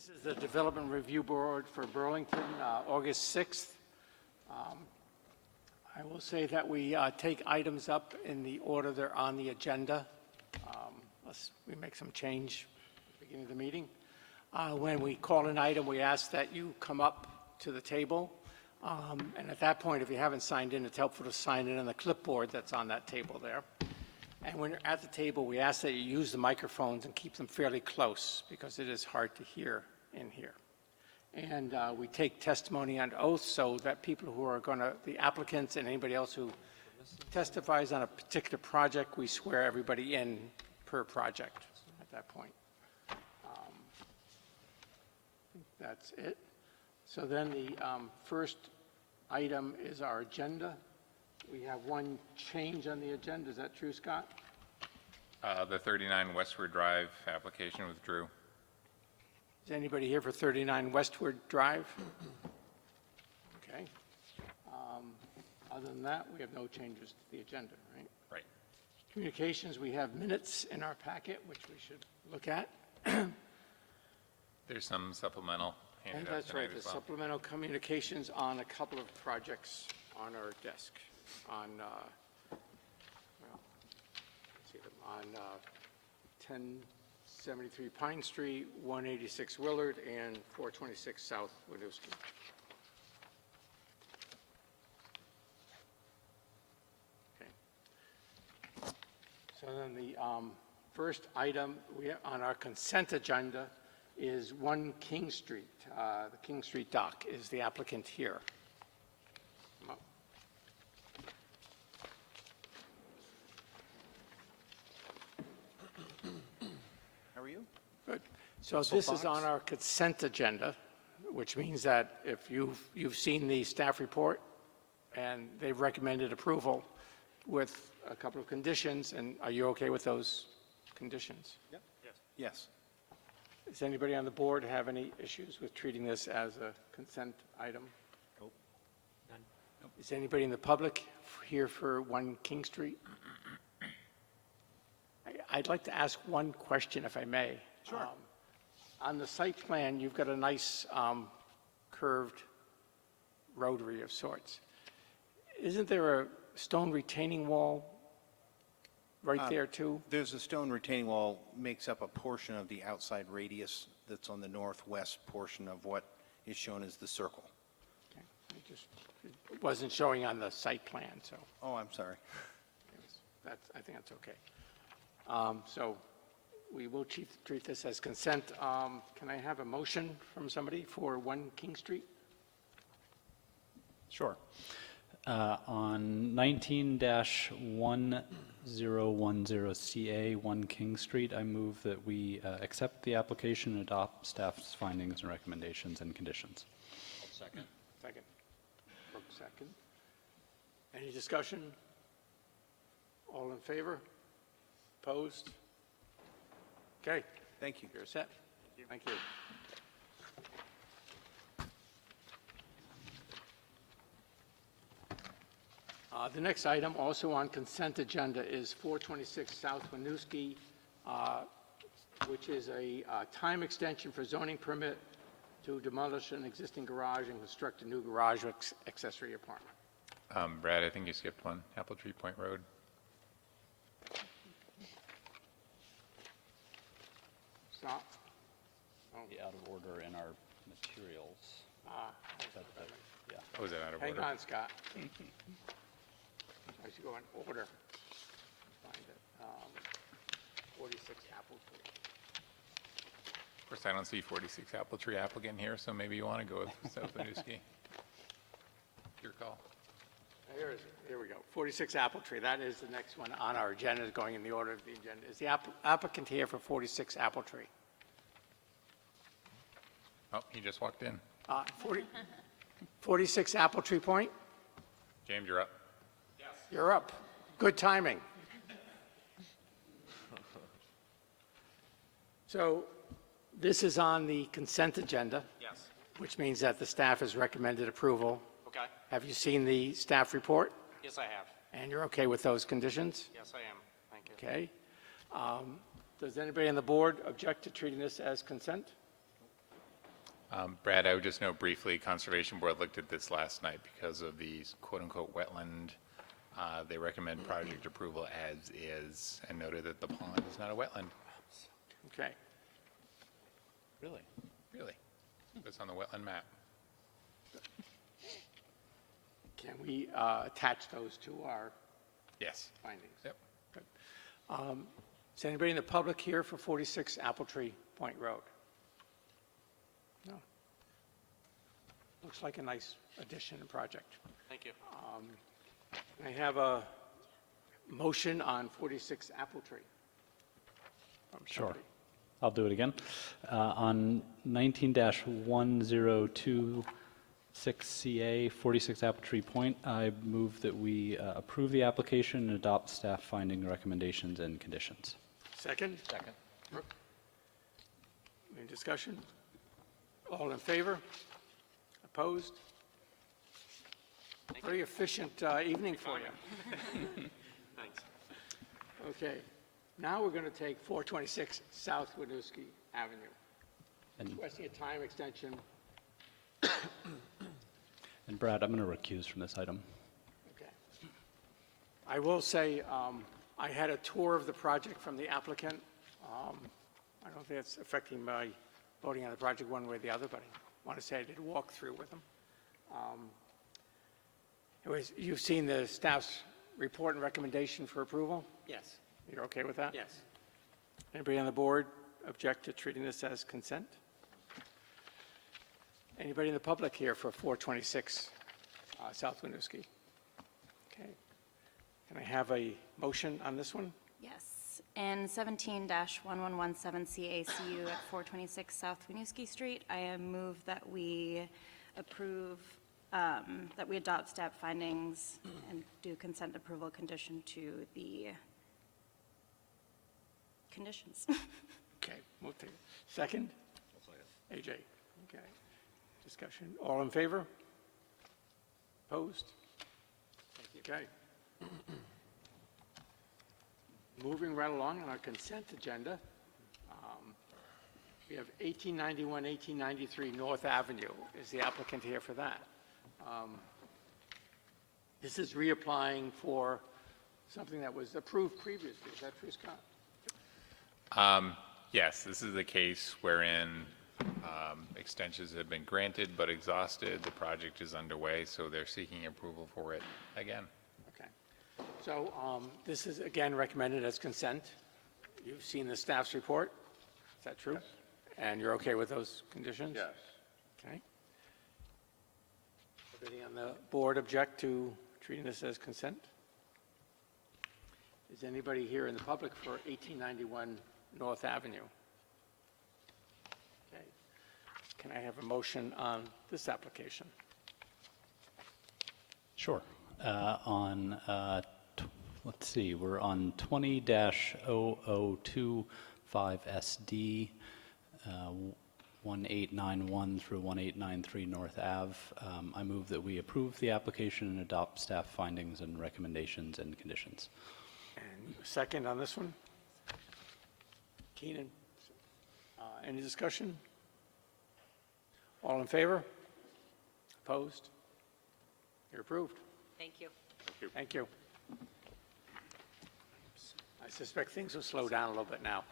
This is the Development Review Board for Burlington, August 6th. I will say that we take items up in the order they're on the agenda, unless we make some change at the beginning of the meeting. When we call an item, we ask that you come up to the table. And at that point, if you haven't signed in, it's helpful to sign in on the clipboard that's on that table there. And when you're at the table, we ask that you use the microphones and keep them fairly close because it is hard to hear in here. And we take testimony under oath so that people who are going to, the applicants and anybody else who testifies on a particular project, we swear everybody in per project at that point. I think that's it. So then the first item is our agenda. We have one change on the agenda. Is that true, Scott? The 39 Westward Drive application withdrew. Is anybody here for 39 Westward Drive? Okay. Other than that, we have no changes to the agenda, right? Right. Communications, we have minutes in our packet, which we should look at. There's some supplemental And handed out that's right, tonight the as well. supplemental communications on a couple of projects on our desk. On, well, let's see them, on 1073 Pine Street, 186 Willard, and 426 South Winooski. Okay. So then the first item on our consent agenda is 1 King Street. The King Street dock is the applicant here. Come up. How are you? Good. So this is on our consent agenda, which means that if you've seen the staff report and they've recommended approval with a couple of conditions, and are you okay with those conditions? Yep. Yes. Does anybody on the board have any issues with treating this as a consent item? Nope. None. Nope. Is anybody in the public here for 1 King Street? I'd like to ask one question, if I may. Sure. On the site plan, you've got a nice curved rotary of sorts. Isn't there a stone retaining wall right there too? There's a stone retaining wall, makes up a portion of the outside radius that's on the northwest portion of what is shown as the circle. Okay. It wasn't showing on the site plan, so Oh, I'm sorry. I think that's okay. So we will treat this as consent. Can I have a motion from somebody for 1 King Street? Sure. On 19-1010CA 1 King Street, I move that we accept the application and adopt staff's findings and recommendations and conditions. Second. Second. Brooke, second. Any discussion? All in favor? Opposed? Okay, Thank you. you're set. Thank you. The next item, also on consent agenda, is 426 South Winooski, which is a time extension for zoning permit to demolish an existing garage and construct a new garage or accessory apartment. Brad, I think you skipped one, Apple Tree Point Road. Stop. Oh, Be out of order in our materials. Yeah. Oh, is that out of hang order? on, Scott. I should go in order. Find it. 46 Apple Tree. Of course, I don't see 46 Apple Tree applicant here, so maybe you want to go with South Winooski. Your call. Here we go. 46 Apple Tree. That is the next one on our agenda, going in the order of the agenda. Is the applicant here for 46 Apple Tree? Oh, he just walked in. 46 Apple Tree Point? James, you're up. You're up. Good timing. So this is on the consent agenda. Yes. Which means that the staff has recommended approval. Okay. Have you seen the staff report? Yes, I have. And you're okay with those conditions? Yes, I am. Thank you. Okay. Does anybody on the board object to treating this as consent? Brad, I would just note briefly, Conservation Board looked at this last night because of the quote-unquote wetland. They recommend project approval as is and noted that the pond is not a wetland. Okay. Really? Really? It's on the wetland map. Can we attach those to our Yes. findings? Yep. Good. Is anybody in the public here for 46 Apple Tree Point Road? No. Looks like a nice addition and project. Thank you. I have a motion on 46 Apple Tree. From Sure. somebody. I'll do it again. On 19-1026CA, 46 Apple Tree Point, I move that we approve the application and adopt staff finding recommendations and conditions. Second? Second. Any discussion? All in favor? Opposed? Very efficient evening for you. Thanks. Okay, now we're going to take 426 South Winooski Avenue. And, Requesting a time extension. and Brad, I'm going to recuse from this item. Okay. I will say, I had a tour of the project from the applicant. I don't think it's affecting my voting on the project one way or the other, but I want to say I did walk through with them. Anyways, you've seen the staff's report and recommendation for approval? Yes. You're okay with that? Yes. Anybody on the board object to treating this as consent? Anybody in the public here for 426 South Winooski? Okay. Can I have a motion on this one? Yes, and 17-1117 CACU at 426 South Winooski Street, I move that we approve, that we adopt staff findings and do consent approval condition to the conditions. Okay, we'll take it. Second? AJ, okay. Discussion, all in favor? Opposed? Okay. Moving right along on our consent agenda, we have 1891, 1893 North Avenue. Is the applicant here for that? This is reapplying for something that was approved previously. Is that true, Scott? Yes, this is a case wherein extensions have been granted but exhausted. The project is underway, so they're seeking approval for it again. Okay. So this is, again, recommended as consent. You've seen the staff's report. Is that true? And you're okay with those conditions? Yes. Okay. Anybody on the board object to treating this as consent? Is anybody here in the public for 1891 North Avenue? Okay. Can I have a motion on this application? Sure. Let's see, we're on 20-0025SD, 1891 through 1893 North Ave. I move that we approve the application and adopt staff findings and recommendations and conditions. And second on this one? Keenan? Any discussion? All in favor? Opposed? You're approved. Thank you. Thank you. I suspect things will slow down a little bit now.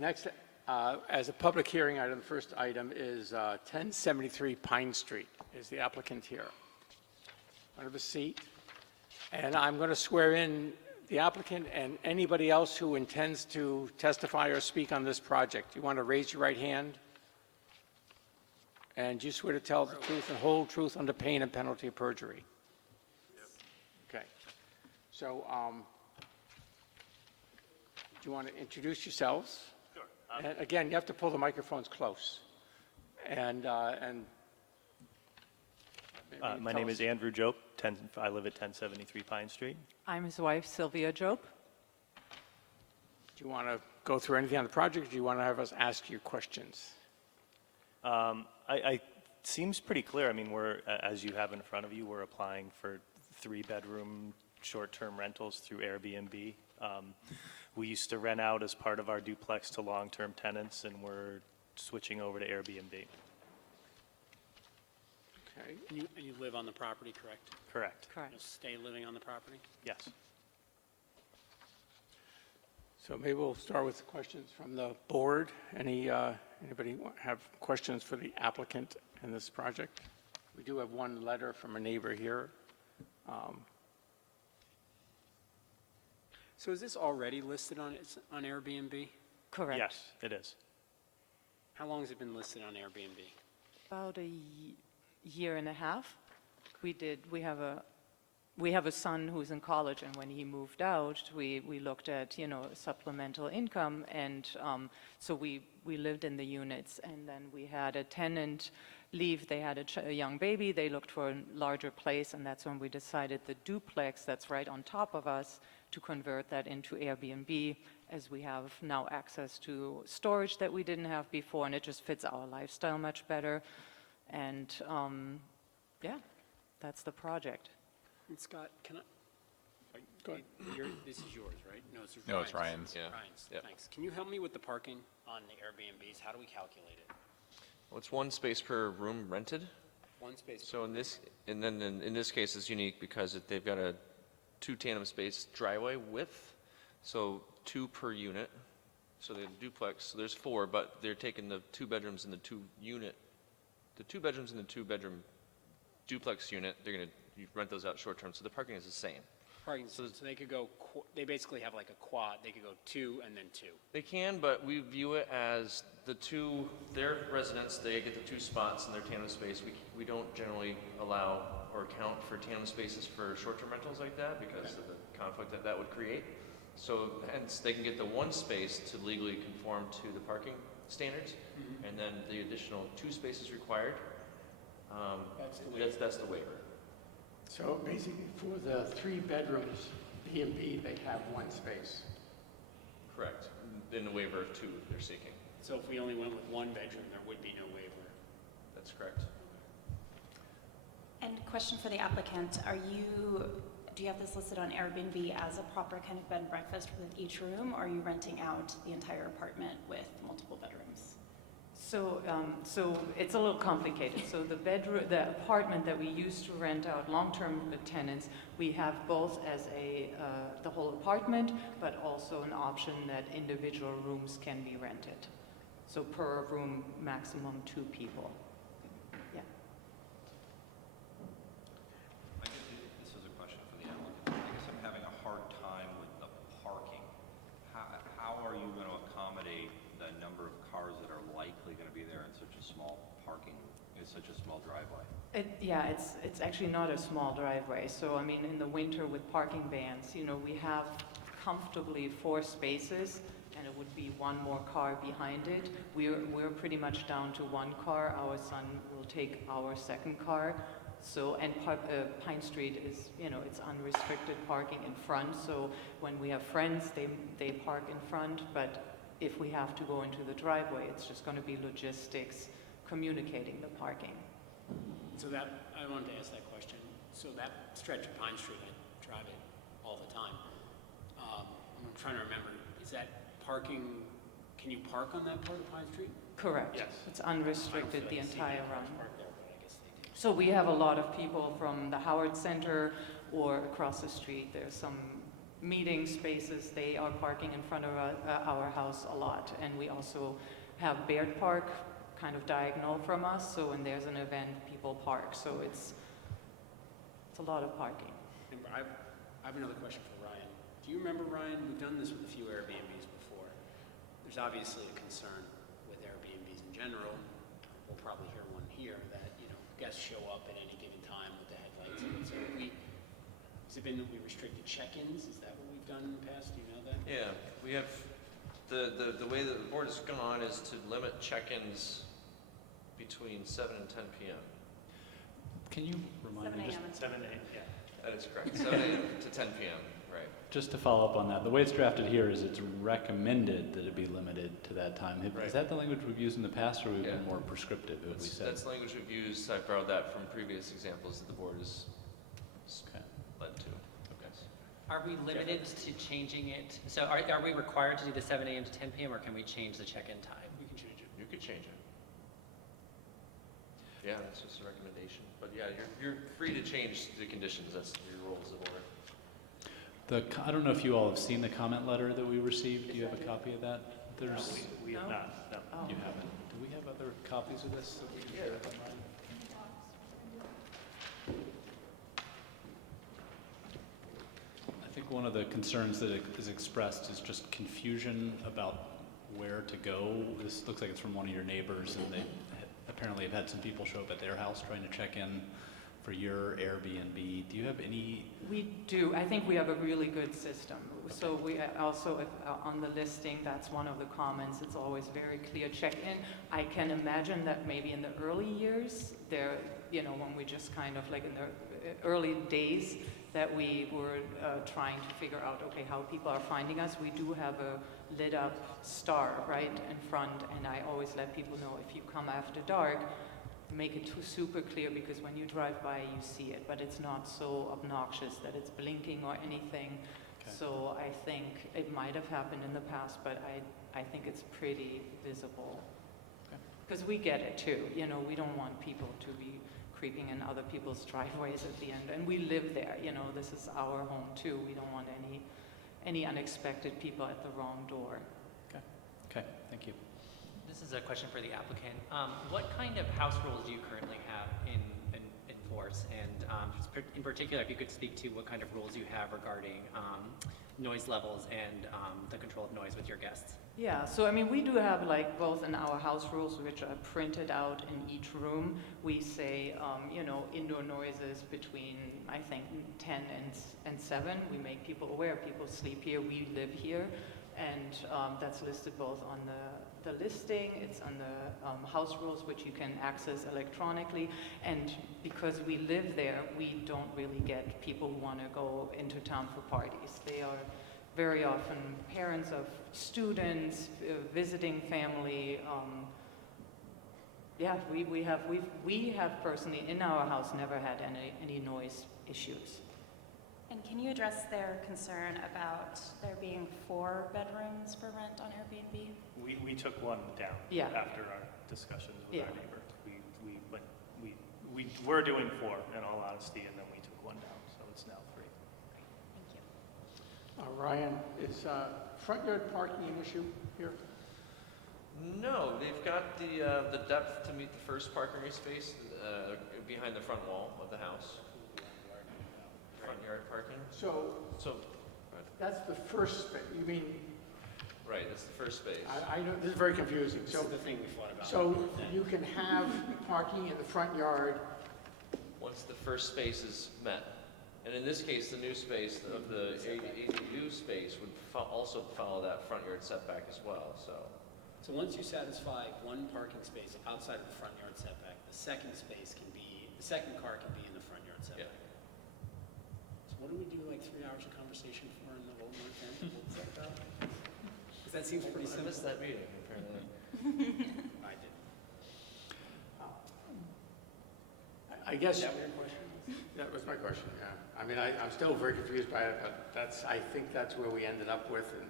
Next, as a public hearing item, the first item is 1073 Pine Street. Is the applicant here? Have a seat. And I'm going to swear in the applicant and anybody else who intends to testify or speak on this project. You want to raise your right hand? And you swear to tell the truth and whole truth under pain and penalty of perjury? Okay. So, do you want to introduce yourselves? Sure. And again, you have to pull the microphones close. And maybe My tell name us- is Andrew Jope. I live at 1073 Pine Street. I'm his wife, Sylvia Jope. Do you want to go through anything on the project, or do you want to have us ask you questions? Seems pretty clear. I mean, as you have in front of you, we're applying for 3-bedroom short-term rentals through Airbnb. We used to rent out as part of our duplex to long-term tenants, and we're switching over to Airbnb. Okay. And you live on the property, correct? Correct. Correct. You'll stay living on the property? Yes. So maybe we'll start with questions from the board. Anybody have questions for the applicant in this project? We do have one letter from a neighbor here. So is this already listed on Airbnb? Correct. Yes, it is. How long has it been listed on Airbnb? About a year and a half. We have a son who's in college, and when he moved out, we looked at, supplemental income, and so we lived in the units, and then we had a tenant leave. They had a young baby. They looked for a larger place, and that's when we decided the duplex that's right on top of us to convert that into Airbnb, as we have now access to storage that we didn't have before, and it just fits our lifestyle much better. And yeah, that's the project. And Scott, can I? Go ahead. This is yours, right? No, It's Ryan's. Yeah. Ryan's, Yep. thanks. Can you help me with the parking on the Airbnbs? How do we calculate it? Well, it's one space per room rented. One space. So in this case, it's unique because they've got a 2 tandem space driveway width, so 2 per unit. So the duplex, so there's 4, but they're taking the 2 bedrooms and the 2 bedrooms and the 2-bedroom duplex unit. They're going to rent those out short term, so the parking is the same. Parking, so they could go, they basically have like a quad. They could go 2 and then 2. They can, but we view it as their residents, they get the 2 spots in their tandem space. We don't generally allow or count for tandem spaces for short-term rentals like that because of the conflict that would create. So hence, they can get the 1 space to legally conform to the parking standards, and then the additional 2 spaces required, that's the waiver. So basically, for the 3 bedrooms B&B, they have 1 space. Correct. In the waiver of 2 they're seeking. So if we only went with 1 bedroom, there would be no waiver. That's correct. And question for the applicant, do you have this listed on Airbnb as a proper kind of bed and breakfast with each room, or are you renting out the entire apartment with multiple bedrooms? So it's a little complicated. So the apartment that we use to rent out long-term tenants, we have both as the whole apartment, but also an option that individual rooms can be rented. So per room, maximum 2 people. Yeah. I guess this is a question for the applicant. I guess I'm having a hard time with the parking. How are you going to accommodate the number of cars that are likely going to be there in such a small driveway? It's actually not a small driveway. So I mean, in the winter with parking bans, we have comfortably 4 spaces, and it would be 1 more car behind it. We're pretty much down to 1 car. Our son will take our 2nd car. So, and Pine Street is, it's unrestricted parking in front. So when we have friends, they park in front. But if we have to go into the driveway, it's just going to be logistics communicating the parking. So I wanted to ask that question. So that stretch of Pine Street, I drive it all the time. I'm trying to remember, is that parking, can you park on that part of Pine Street? Correct. Yes. It's I don't unrestricted feel the like I see entire any cars run. parked there, but I guess they do. So we have a lot of people from the Howard Center or across the street. There's some meeting spaces. They are parking in front of our house a lot. And we also have Baird Park kind of diagonal from us. So when there's an event, people park. So it's a lot of parking. And I have another question for Ryan. Do you remember, Ryan, we've done this with a few Airbnbs before. There's obviously a concern with Airbnbs in general. We'll probably hear one here that, guests show up at any given time with the headlights. So has it been that we restricted check-ins? Is that what we've done in the past? Do you know that? Yeah, we have, the way that the board has gone is to limit check-ins between 7 and 10 p.m. Can you remind 7 me, a.m. and 7 to 8, yeah. That is correct, 7 a.m. to 10 p.m., right. just to follow up on that, the way it's drafted here is it's recommended that it be limited to that time. Is Right. that the language we've used in the past, or we've Yeah. been more prescriptive, have we said? That's the language we've used. I borrowed that from previous examples that the board has Okay. led to. Yes. Are we limited to changing it? So are we required to do the 7 a.m. to 10 p.m. or can we change the check-in time? We can change it. You could change it. Yeah, that's just a recommendation. But yeah, you're free to change the conditions. That's your rules of order. I don't know if you all have seen the comment letter that we received. Do you have a copy of that? There's, We have not, no. you haven't. Do we have other copies of this that we can share with them? I think one of the concerns that is expressed is just confusion about where to go. This looks like it's from one of your neighbors, and they apparently have had some people show up at their house trying to check in for your Airbnb. Do you have any? We do. I think we have a really good system. So we also, on the listing, that's one of the comments. It's always very clear check-in. I can imagine that maybe in the early years, there, when we just kind of like in the early days, that we were trying to figure out, okay, how people are finding us. We do have a lit up star right in front, and I always let people know if you come after dark, make it super clear, because when you drive by, you see it, but it's not so obnoxious that it's blinking or anything. Okay. So I think it might have happened in the past, but I think it's pretty visible. Because we get it too, we don't want people to be creeping in other people's driveways at the end, and we live there, this is our home too. We don't want any unexpected people at the wrong door. Okay, thank you. This is a question for the applicant. What kind of house rules do you currently have in force? And in particular, if you could speak to what kind of rules you have regarding noise levels and the control of noise with your guests. Yeah, so I mean, we do have like both in our house rules, which are printed out in each room. We say, indoor noises between, I think, 10 and 7. We make people aware. People sleep here, we live here. And that's listed both on the listing, it's on the house rules, which you can access electronically. And because we live there, we don't really get people who want to go into town for parties. They are very often parents of students, visiting family. We have personally in our house never had any noise issues. And can you address their concern about there being 4 bedrooms for rent on Airbnb? We took one down after our discussions with our neighbor. We were doing 4 in all honesty, and then we took one down, so it's now 3. Thank you. Ryan, is front yard parking an issue here? No, they've got the depth to meet the first parking space behind the front wall of the house. Front yard parking. So that's the first space. You mean? Right, that's the first space. I know, this is very confusing. This is the thing we fought about. So you can have parking in the front yard. Once the first space is met. And in this case, the new space of the ADU space would also follow that front yard setback as well, so. So once you satisfy one parking space outside of the front yard setback, the second car can be in the front yard setback. Yeah. So what do we do, like 3 hours of conversation for in the whole North End? What's that about? Because that seems pretty I simple. missed that meeting, apparently. I did. I guess Is that what your question was? that was my question, yeah. I mean, I'm still very confused by it, but I think that's where we ended up with, and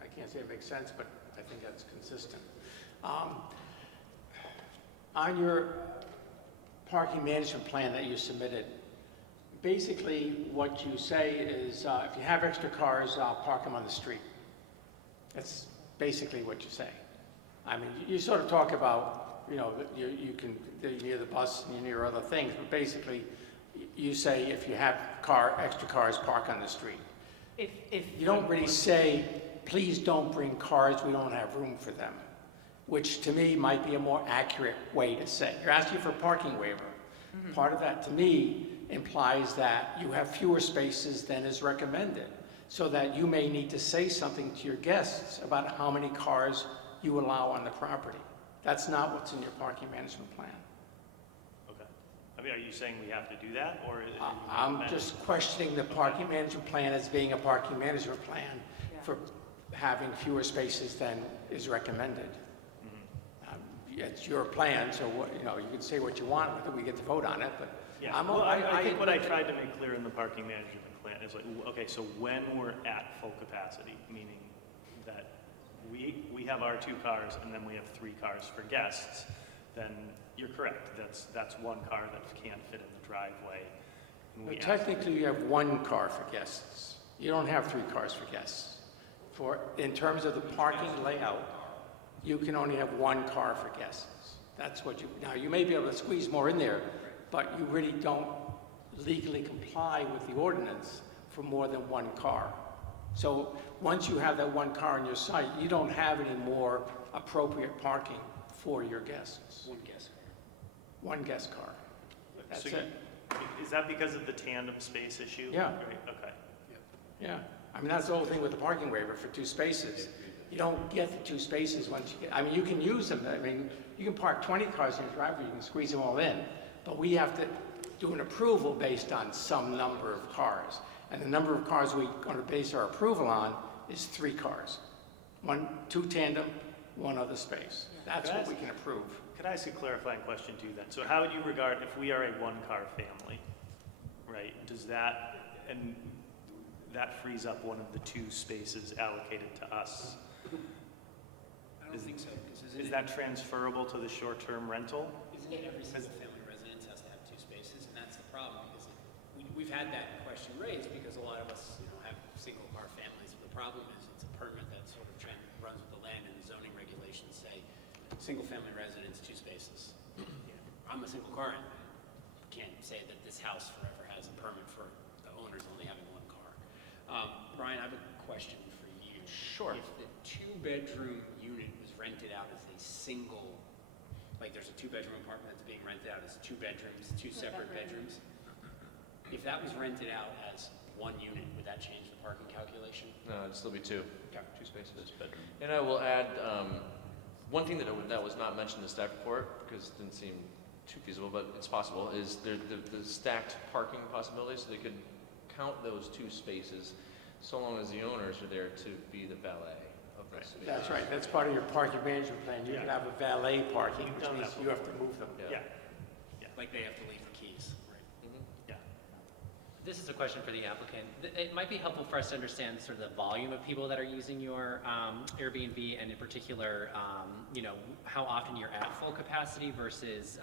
I can't say it makes sense, but I think that's consistent. On your parking management plan that you submitted, basically what you say is if you have extra cars, park them on the street. That's basically what you say. I mean, you sort of talk about, you can, you're near the bus and you're near other things, but basically you say if you have extra cars, park on the street. If You don't really say, please don't bring cars, we don't have room for them, which to me might be a more accurate way to say. You're asking for a parking waiver. Part of that to me implies that you have fewer spaces than is recommended, so that you may need to say something to your guests about how many cars you allow on the property. That's not what's in your parking management plan. Okay. I mean, are you saying we have to do that, or? I'm just questioning the parking management plan as being a parking management plan for having fewer spaces than is recommended. It's your plan, so you can say what you want with it, we get to vote on it, but Yeah, I think what I tried to make clear in the parking management plan is like, okay, so when we're at full capacity, meaning that we have our 2 cars and then we have 3 cars for guests, then you're correct. That's 1 car that can't fit in the driveway. And we But ask- technically, you have 1 car for guests. You don't have 3 cars for guests. In terms of the parking layout, you can only have 1 car for guests. That's what now you may be able to squeeze more in there, but you really don't legally comply with the ordinance for more than 1 car. So once you have that 1 car on your site, you don't have any more appropriate parking for your guests. 1 guest car. 1 guest car. That's So it. Is that because of the tandem space issue? Yeah. Right, okay. Yeah. I mean, that's the whole thing with the parking waiver for 2 spaces. You don't get the 2 spaces once you get, I mean, you can use them. I mean, you can park 20 cars in your driveway, you can squeeze them all in. But we have to do an approval based on some number of cars. And the number of cars we're going to base our approval on is 3 cars. 2 tandem, 1 other space. That's what we can approve. Could I ask a clarifying question too then? So how would you regard, if we are a 1-car family, right, does that, and that frees up one of the 2 spaces allocated to us? I don't think so, because Is that transferable to the short-term rental? Isn't it every single-family residence has to have 2 spaces, and that's the problem, because we've had that question raised, because a lot of us, have single-car families, but the problem is, it's a permit that sort of runs with the land, and the zoning regulations say, single-family residence, 2 spaces. I'm a single car, and can't say that this house forever has a permit for the owners only having 1 car. Brian, I have a question for you. Sure. If the 2-bedroom unit was rented out as a single, like there's a 2-bedroom apartment that's being rented out as 2 bedrooms, 2 separate bedrooms. If that was rented out as 1 unit, would that change the parking calculation? No, it'd still be 2. Okay. 2 spaces. Bedroom. And I will add, one thing that was not mentioned in the staff report, because it didn't seem too feasible, but it's possible, is the stacked parking possibilities, so they could count those 2 spaces, so long as the owners are there to be the valet of the space. That's right. That's part of your parking management plan. You can have a valet parking, which done means that you have to move them. Yeah. Like they have to leave the keys, right? Yeah. This is a question for the applicant. It might be helpful for us to understand sort of the volume of people that are using your Airbnb, and in particular, how often you're at full capacity versus,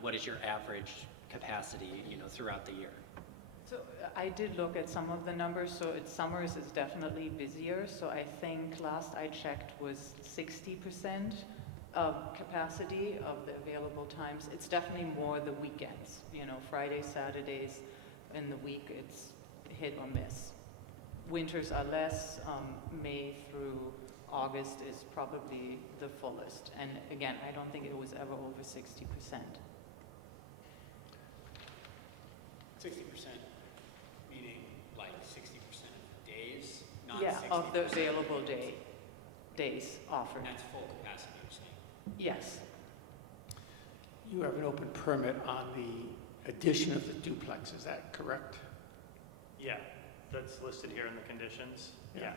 what is your average capacity, throughout the year? So I did look at some of the numbers, so summers is definitely busier, so I think last I checked was 60% of capacity of the available times. It's definitely more the weekends, Fridays, Saturdays, in the week it's hit or miss. Winters are less, May through August is probably the fullest, and again, I don't think it was ever over 60%. 60%, meaning like 60% of the days, not 60%. Yeah, of the available days offered. And that's full capacity, you're saying? Yes. You have an open permit on the addition of the duplex, is that correct? Yeah, that's listed here in the conditions. Yeah.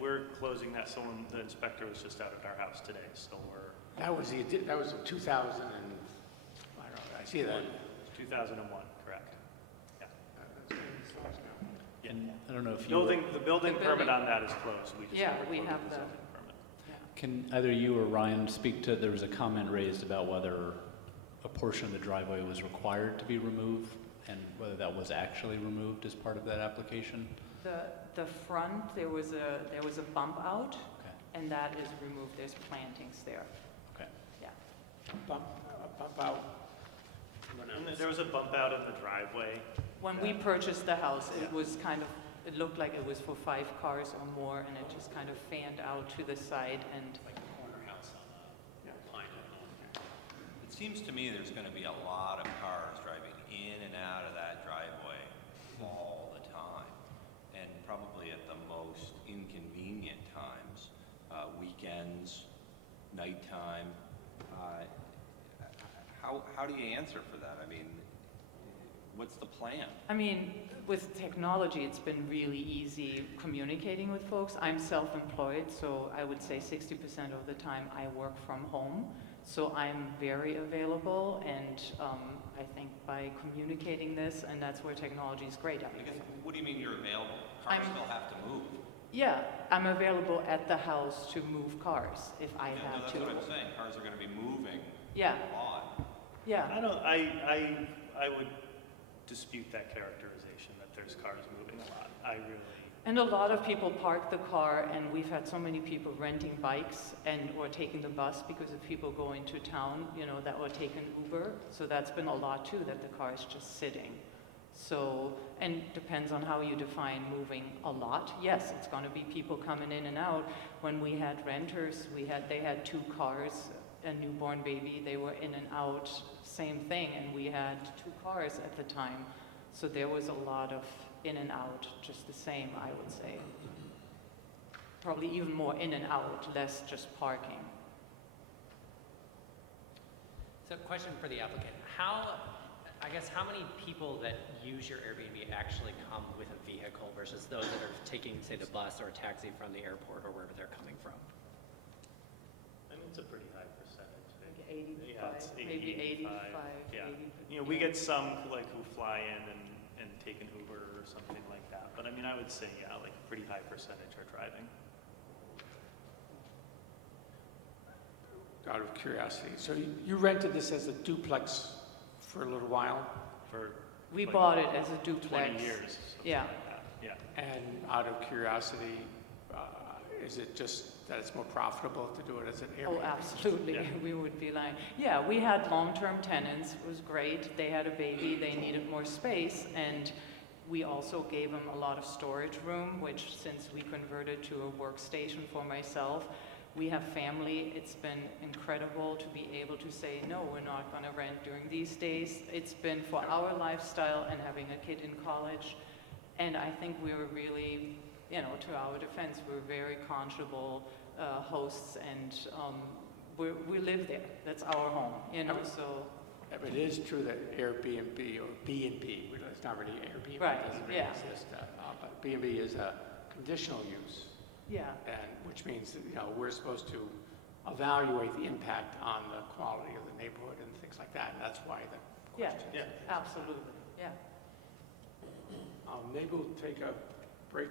We're closing that, the inspector was just out at our house today, so That was a 2000 and, I don't know, I see that. 2001, correct. Yeah. And I don't know if you. The building permit on that is closed. We just Yeah, never we closed have the the- zoning permit. Can either you or Ryan speak to, there was a comment raised about whether a portion of the driveway was required to be removed and whether that was actually removed as part of that application? The front, there was a bump out, Okay, and that is removed. There's plantings there. okay. Yeah. Bump out. And there was a bump out in the driveway. When we purchased the house, it was it looked like it was for 5 cars or more, and it just kind of fanned out to the side, and Like the corner house on the Pine Hill. It seems to me there's going to be a lot of cars driving in and out of that driveway all the time, and probably at the most inconvenient times, weekends, nighttime. How do you answer for that? I mean, what's the plan? I mean, with technology, it's been really easy communicating with folks. I'm self-employed, so I would say 60% of the time I work from home. So I'm very available, and I think by communicating this, and that's where technology is great. I guess, what do you mean you're available? Cars still have to move. Yeah, I'm available at the house to move cars if I Yeah, no, have that's to. what I'm saying, cars are gonna be moving Yeah, a lot. yeah. I would dispute that characterization that there's cars moving a lot. I really, And a lot of people park the car, and we've had so many people renting bikes or taking the bus because of people going to town, that were taking Uber. So that's been a lot too, that the car is just sitting. So, and depends on how you define moving a lot. Yes, it's going to be people coming in and out. When we had renters, they had 2 cars, a newborn baby, they were in and out, same thing, and we had 2 cars at the time. So there was a lot of in and out, just the same, I would say. Probably even more in and out, less just parking. So question for the applicant. How many people that use your Airbnb actually come with a vehicle versus those that are taking, say, the bus or a taxi from the airport or wherever they're coming from? I mean, it's a pretty high percentage. Like 85, Yeah, it's 80, maybe 85. 85, Yeah. 80. We get some like who fly in and take an Uber or something like that. But I mean, I would say, yeah, like a pretty high percentage are driving. Out of curiosity, so you rented this as a duplex for a little while? We like bought it as a duplex. 20 years. something Yeah. like that. Yeah. And out of curiosity, is it just that it's more profitable to do it as an Airbnb? Oh, absolutely. Yeah. We would be like, yeah, we had long-term tenants. It was great. They had a baby. They needed more space. And we also gave them a lot of storage room, which since we converted to a workstation for myself, we have family. It's been incredible to be able to say, no, we're not going to rent during these days. It's been for our lifestyle and having a kid in college. And I think we were really, to our defense, we're very comfortable hosts, and we live there. That's our home, so. But it is true that Airbnb or B&B, it's not really Airbnb, Right, it doesn't really yeah. exist, but B&B is a conditional use, Yeah, and which means that, we're supposed to evaluate the impact on the quality of the neighborhood and things like that, and that's why the yeah, question. Yeah. absolutely, yeah. Maybe we'll take a break,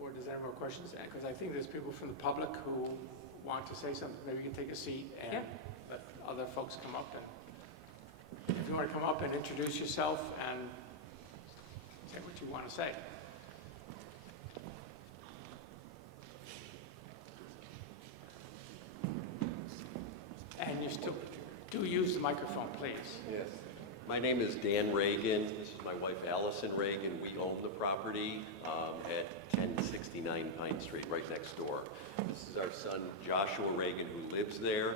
or does anyone have more questions? Because I think there's people from the public who want to say something. Maybe you can take a seat and Yeah. let other folks come up. And if you want to come up and introduce yourself and say what you want to say. And you still do use the microphone, please. Yes. My name is Dan Reagan. This is my wife Allison Reagan. We own the property at 1069 Pine Street, right next door. This is our son Joshua Reagan, who lives there.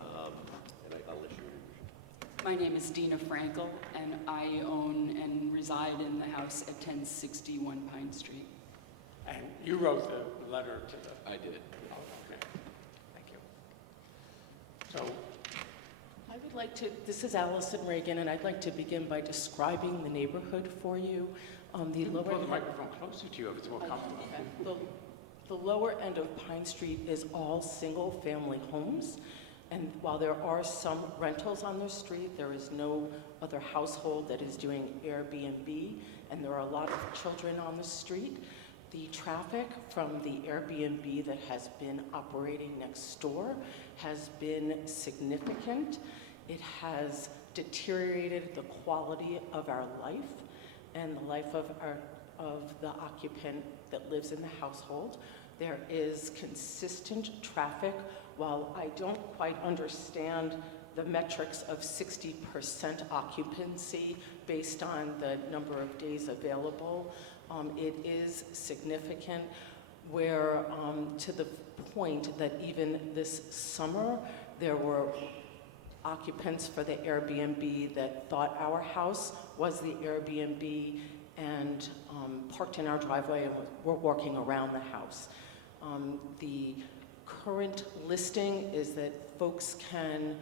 And I'll let you introduce. My name is Dina Frankel, and I own and reside in the house at 1061 Pine Street. And you wrote the letter to the... I did. Oh, okay. Thank you. So, I would like to, this is Allison Reagan, and I'd like to begin by describing the neighborhood for you. The lower pull the microphone closer to you if it's more comfortable. The lower end of Pine Street is all single-family homes, and while there are some rentals on the street, there is no other household that is doing Airbnb, and there are a lot of children on the street. The traffic from the Airbnb that has been operating next door has been significant. It has deteriorated the quality of our life and the life of the occupant that lives in the household. There is consistent traffic. While I don't quite understand the metrics of 60% occupancy based on the number of days available, it is significant, where to the point that even this summer, there were occupants for the Airbnb that thought our house was the Airbnb and parked in our driveway and were walking around the house. The current listing is that folks can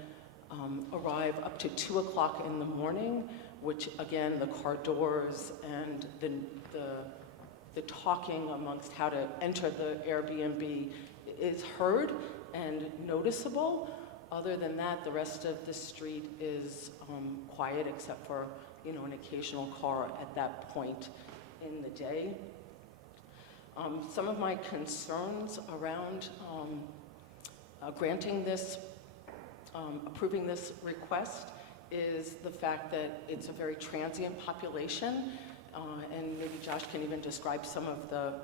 arrive up to 2 o'clock in the morning, which again, the car doors and the talking amongst how to enter the Airbnb is heard and noticeable. Other than that, the rest of the street is quiet, except for an occasional car at that point in the day. Some of my concerns around granting this, approving this request is the fact that it's a very transient population, and maybe Josh can even describe some of the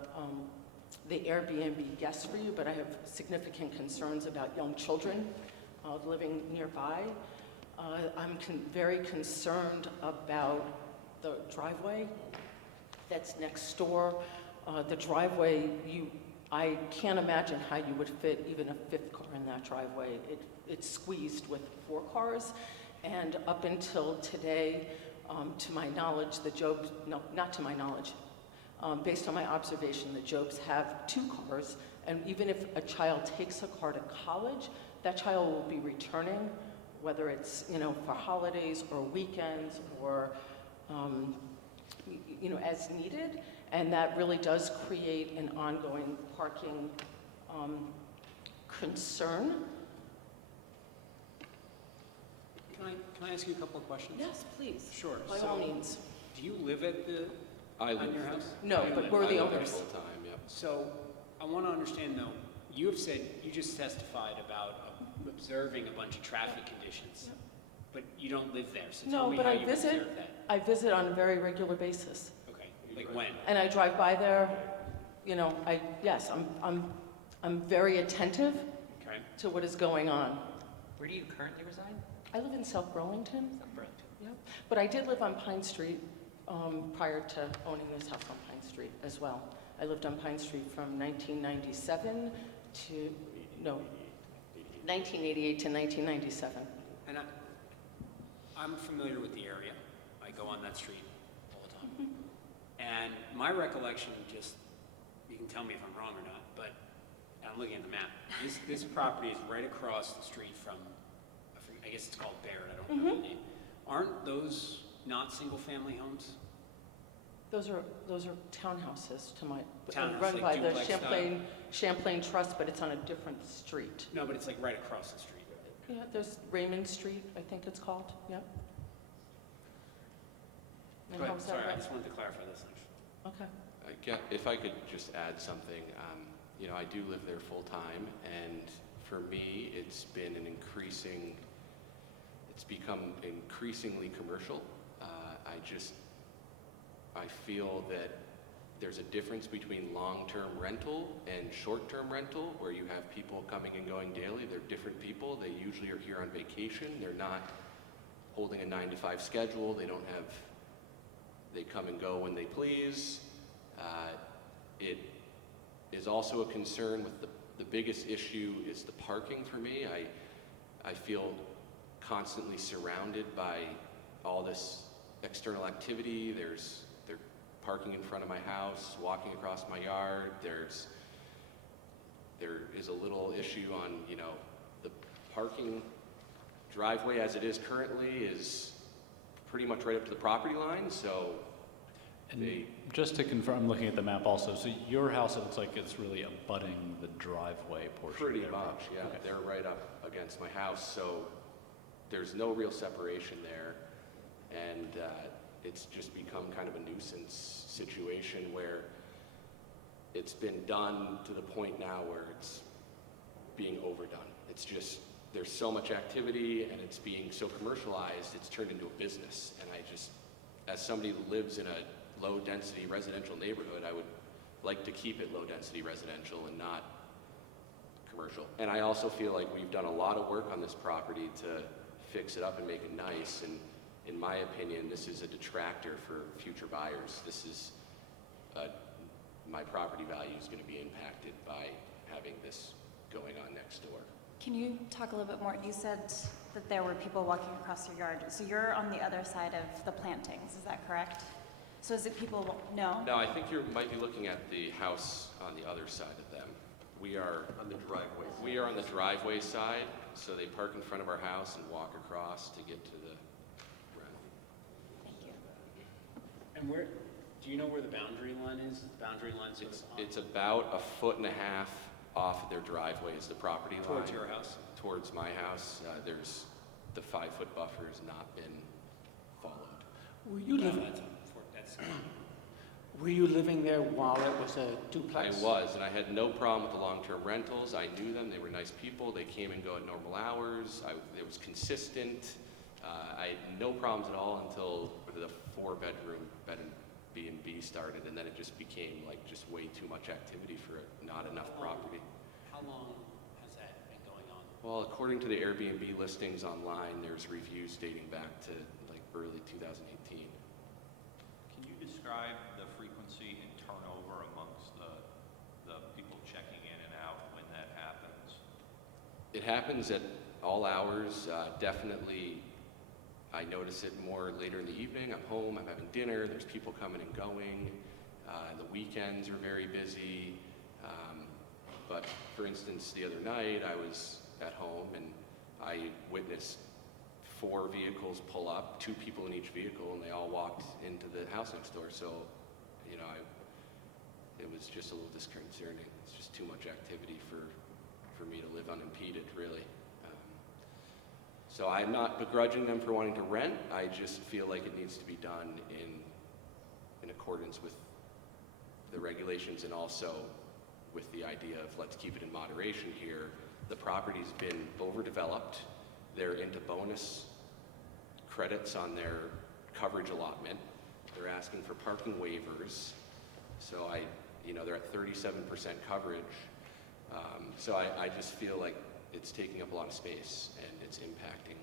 Airbnb guests for you, but I have significant concerns about young children living nearby. I'm very concerned about the driveway that's next door. The driveway, I can't imagine how you would fit even a fifth car in that driveway. It's squeezed with 4 cars, and up until today, to my knowledge, no, not to my knowledge, based on my observation, the Jobs have 2 cars, and even if a child takes a car to college, that child will be returning, whether it's, for holidays or weekends or, as needed. And that really does create an ongoing parking concern. Can I ask you a couple of questions? Yes, please. Sure. By all means. Do you live at I live on your house? No, You but live- we're the I live there owners. full time, yep. So I want to understand though, you have said, you just testified about observing a bunch of traffic conditions, but you don't live there, so tell No, me but how I you visit. observe that. I visit on a very regular basis. Okay, like when? And I drive by there, yes, I'm very attentive Okay. to what is going on. Where do you currently reside? I live in South Burlington. South Burlington. Yep. But I did live on Pine Street prior to owning this house on Pine Street as well. I lived on Pine Street from 1997 to, 1988 to 1997. And I'm familiar with the area. I go on that street all the time. And my recollection, just, you can tell me if I'm wrong or not, but I'm looking at the map. This property is right across the street from, I guess it's called Barrett, I don't know the name. Aren't those not single-family homes? Those are townhouses to my, Townhouse, run like by the duplex style? Champlain Trust, but it's on a different street. No, but it's like right across the street. Yeah, there's Raymond Street, I think it's called, yep. And Go ahead, how's that sorry, I right? just wanted to clarify this. Okay. If I could just add something, I do live there full time, and for me, it's become increasingly commercial. I feel that there's a difference between long-term rental and short-term rental, where you have people coming and going daily. They're different people. They usually are here on vacation. They're not holding a 9-to-5 schedule. They come and go when they please. It is also a concern with the biggest issue is the parking for me. I feel constantly surrounded by all this external activity. They're parking in front of my house, walking across my yard. There is a little issue on, the parking driveway as it is currently is pretty much right up to the property line, so And just to confirm, I'm looking at the map also, so your house, it looks like it's really abutting the driveway portion. pretty there. much, yeah. Okay. They're right up against my house, so there's no real separation there. And it's just become kind of a nuisance situation where it's been done to the point now where it's being overdone. It's just, there's so much activity and it's being so commercialized, it's turned into a business. And as somebody who lives in a low-density residential neighborhood, I would like to keep it low-density residential and not commercial. And I also feel like we've done a lot of work on this property to fix it up and make it nice. And in my opinion, this is a detractor for future buyers. My property value is going to be impacted by having this going on next door. Can you talk a little bit more? You said that there were people walking across your yard. So you're on the other side of the plantings, is that correct? So is it people, no? No, I think you might be looking at the house on the other side of them. We are On the driveway. We are on the driveway side, so they park in front of our house and walk across to get to the rental. Thank you. And do you know where the boundary line is? The boundary line's It's about a foot and a half off of their driveway is the property line. towards your house? Towards my house. There's the 5-foot buffer has not been followed. Where you live, That's Were you living there while it was a I duplex? was, and I had no problem with the long-term rentals. I knew them, they were nice people, they came and go at normal hours, it was consistent. I had no problems at all until the 4-bedroom bed and B&B started, and then it just became like just way too much activity for not enough property. How long has that been going on? Well, according to the Airbnb listings online, there's reviews dating back to like early 2018. Can you describe the frequency and turnover amongst the people checking in and out when that happens? It happens at all hours. Definitely, I notice it more later in the evening. I'm home, I'm having dinner, there's people coming and going. The weekends are very busy. But for instance, the other night I was at home and I witnessed 4 vehicles pull up, 2 people in each vehicle, and they all walked into the house next door. So, you know, it was just a little disconcerting. It's just too much activity for me to live unimpeded, really. So I'm not begrudging them for wanting to rent. I just feel like it needs to be done in accordance with the regulations and also with the idea of let's keep it in moderation here. The property's been overdeveloped. They're into bonus credits on their coverage allotment. They're asking for parking waivers. So they're at 37% coverage. So I just feel like it's taking up a lot of space and it's impacting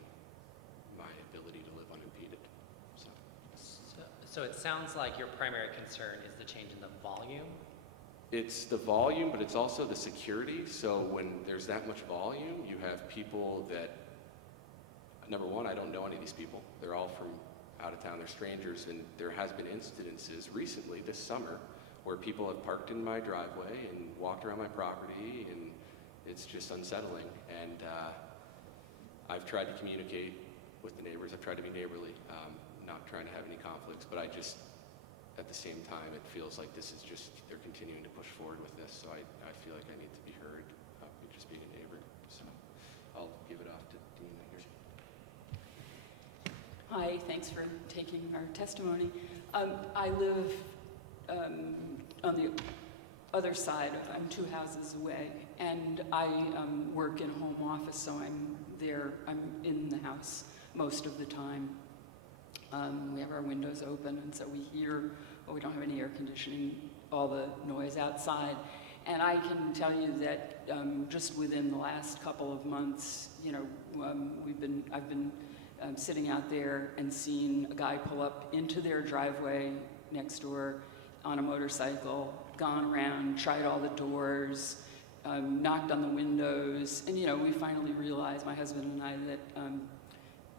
my ability to live unimpeded. So it sounds like your primary concern is the change in the volume? It's the volume, but it's also the security. So when there's that much volume, you have people that, number one, I don't know any of these people. They're all from out of town, they're strangers, and there has been incidences recently this summer where people have parked in my driveway and walked around my property, and it's just unsettling. And I've tried to communicate with the neighbors. I've tried to be neighborly, not trying to have any conflicts, but at the same time, it feels like this is just, they're continuing to push forward with this, so I feel like I need to be heard, just being a neighbor. So I'll give it off to Dina here. Hi, thanks for taking our testimony. I live on the other side. I'm 2 houses away, and I work in a home office, so I'm in the house most of the time. We have our windows open, and so we hear, well, we don't have any air conditioning, all the noise outside. And I can tell you that just within the last couple of months, I've been sitting out there and seen a guy pull up into their driveway next door on a motorcycle, gone around, tried all the doors, knocked on the windows, and we finally realized, my husband and I,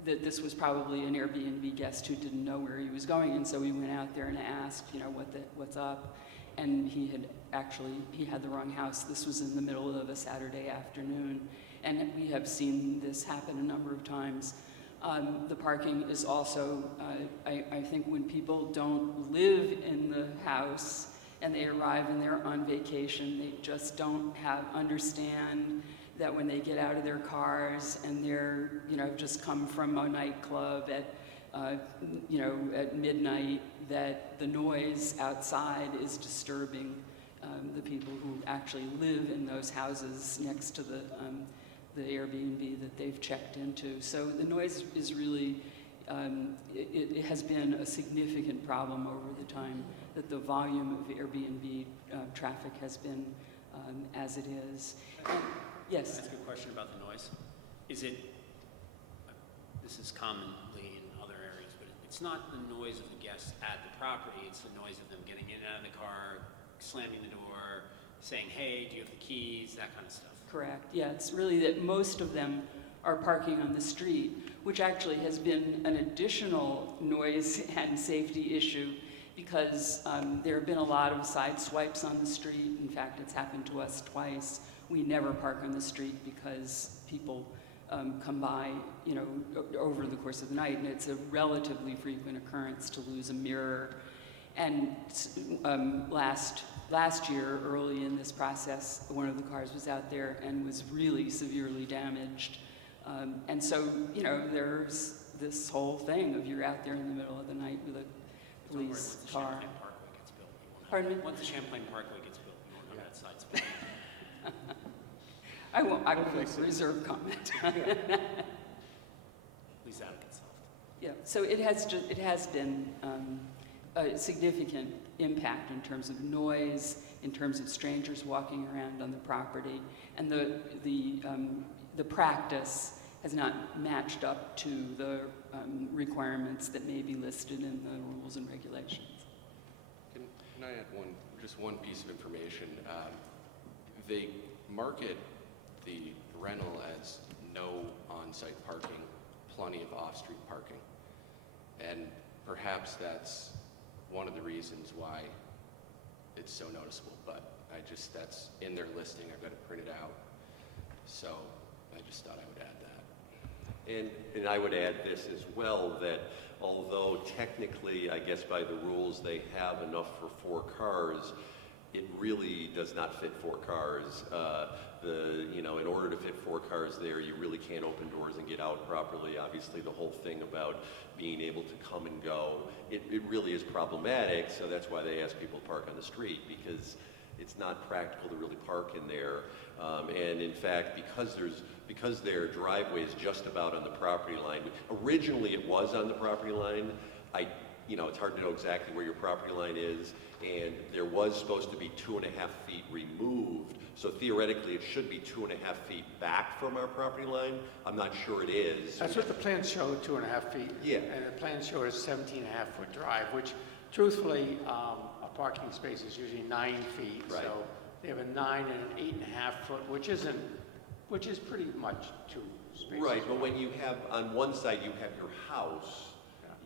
that this was probably an Airbnb guest who didn't know where he was going, and so we went out there and asked, what's up, and he had the wrong house. This was in the middle of a Saturday afternoon, and we have seen this happen a number of times. The parking is also, I think when people don't live in the house and they arrive and they're on vacation, they just don't understand that when they get out of their cars and they're, just come from a nightclub at midnight, that the noise outside is disturbing the people who actually live in those houses next to the Airbnb that they've checked into. So the noise is really, it has been a significant problem over the time that the volume of Airbnb traffic has been as it is. Yes? Can I ask a question about the noise? This is commonly in other areas, but it's not the noise of the guests at the property, it's the noise of them getting in and out of the car, slamming the door, saying, hey, do you have the keys, that kind of stuff. Correct. Yeah, it's really that most of them are parking on the street, which actually has been an additional noise and safety issue because there have been a lot of side swipes on the street. In fact, it's happened to us twice. We never park on the street because people come by, over the course of the night, and it's a relatively frequent occurrence to lose a mirror. And last year, early in this process, one of the cars was out there and was really severely damaged. And so, there's this whole thing of you're out there in the middle of the night with a police car. Pardon me? Once the Champlain Parkway gets built, we won't know that site's planned. I won't make a reserve comment. At least that'll get solved. Yeah, so it has been a significant impact in terms of noise, in terms of strangers walking around on the property, and the practice has not matched up to the requirements that may be listed in the rules and regulations. Can I add just one piece of information? They market the rental as no on-site parking, plenty of off-street parking. And perhaps that's one of the reasons why it's so noticeable, but that's in their listing. I've got it printed out. So I just thought I would add that. And I would add this as well, that although technically, I guess by the rules, they have enough for 4 cars, it really does not fit 4 cars. In order to fit 4 cars there, you really can't open doors and get out properly. Obviously, the whole thing about being able to come and go, it really is problematic, so that's why they ask people to park on the street, because it's not practical to really park in there. And in fact, because their driveway is just about on the property line, originally it was on the property line. It's hard to know exactly where your property line is, and there was supposed to be 2.5 feet removed. So theoretically, it should be 2.5 feet back from our property line. I'm not sure it is. That's what the plans show, 2.5 feet. Yeah. And the plans show a 17.5-foot drive, which truthfully, a parking space is usually 9 feet. Right. So they have a 9 and an 8.5-foot, which is pretty much 2 spaces. Right, but when you have, on one side, you have your house,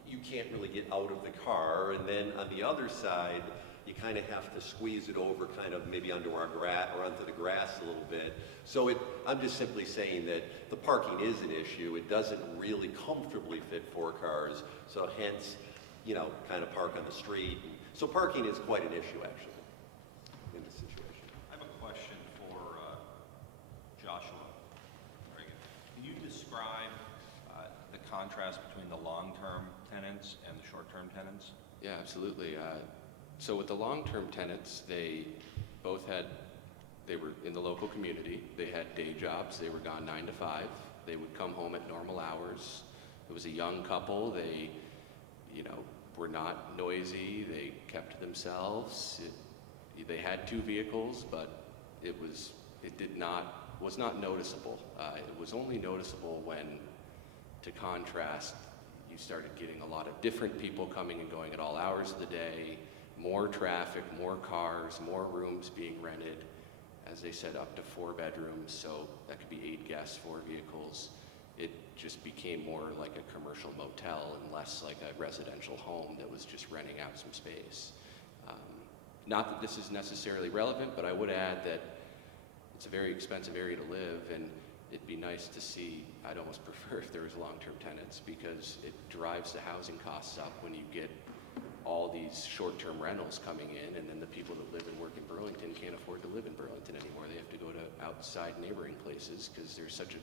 you can't really get out of the car, and then on the other side, you kind of have to squeeze it over kind of maybe onto our grass or onto the grass a little bit. So I'm just simply saying that the parking is an issue. It doesn't really comfortably fit 4 cars, so hence, kind of park on the street. So parking is quite an issue, actually, in this situation. I have a question for Joshua Reagan. Can you describe the contrast between the long-term tenants and the short-term tenants? Yeah, absolutely. So with the long-term tenants, they were in the local community. They had day jobs. They were gone 9 to 5. They would come home at normal hours. It was a young couple. They, were not noisy. They kept to themselves. They had 2 vehicles, but it was not noticeable. It was only noticeable when, to contrast, you started getting a lot of different people coming and going at all hours of the day, more traffic, more cars, more rooms being rented. As they said, up to 4 bedrooms, so that could be 8 guests, 4 vehicles. It just became more like a commercial motel and less like a residential home that was just renting out some space. Not that this is necessarily relevant, but I would add that it's a very expensive area to live, and it'd be nice to see, I'd almost prefer if there was long-term tenants, because it drives the housing costs up when you get all these short-term rentals coming in, and then the people that live and work in Burlington can't afford to live in Burlington anymore. They have to go to outside neighboring places because there's such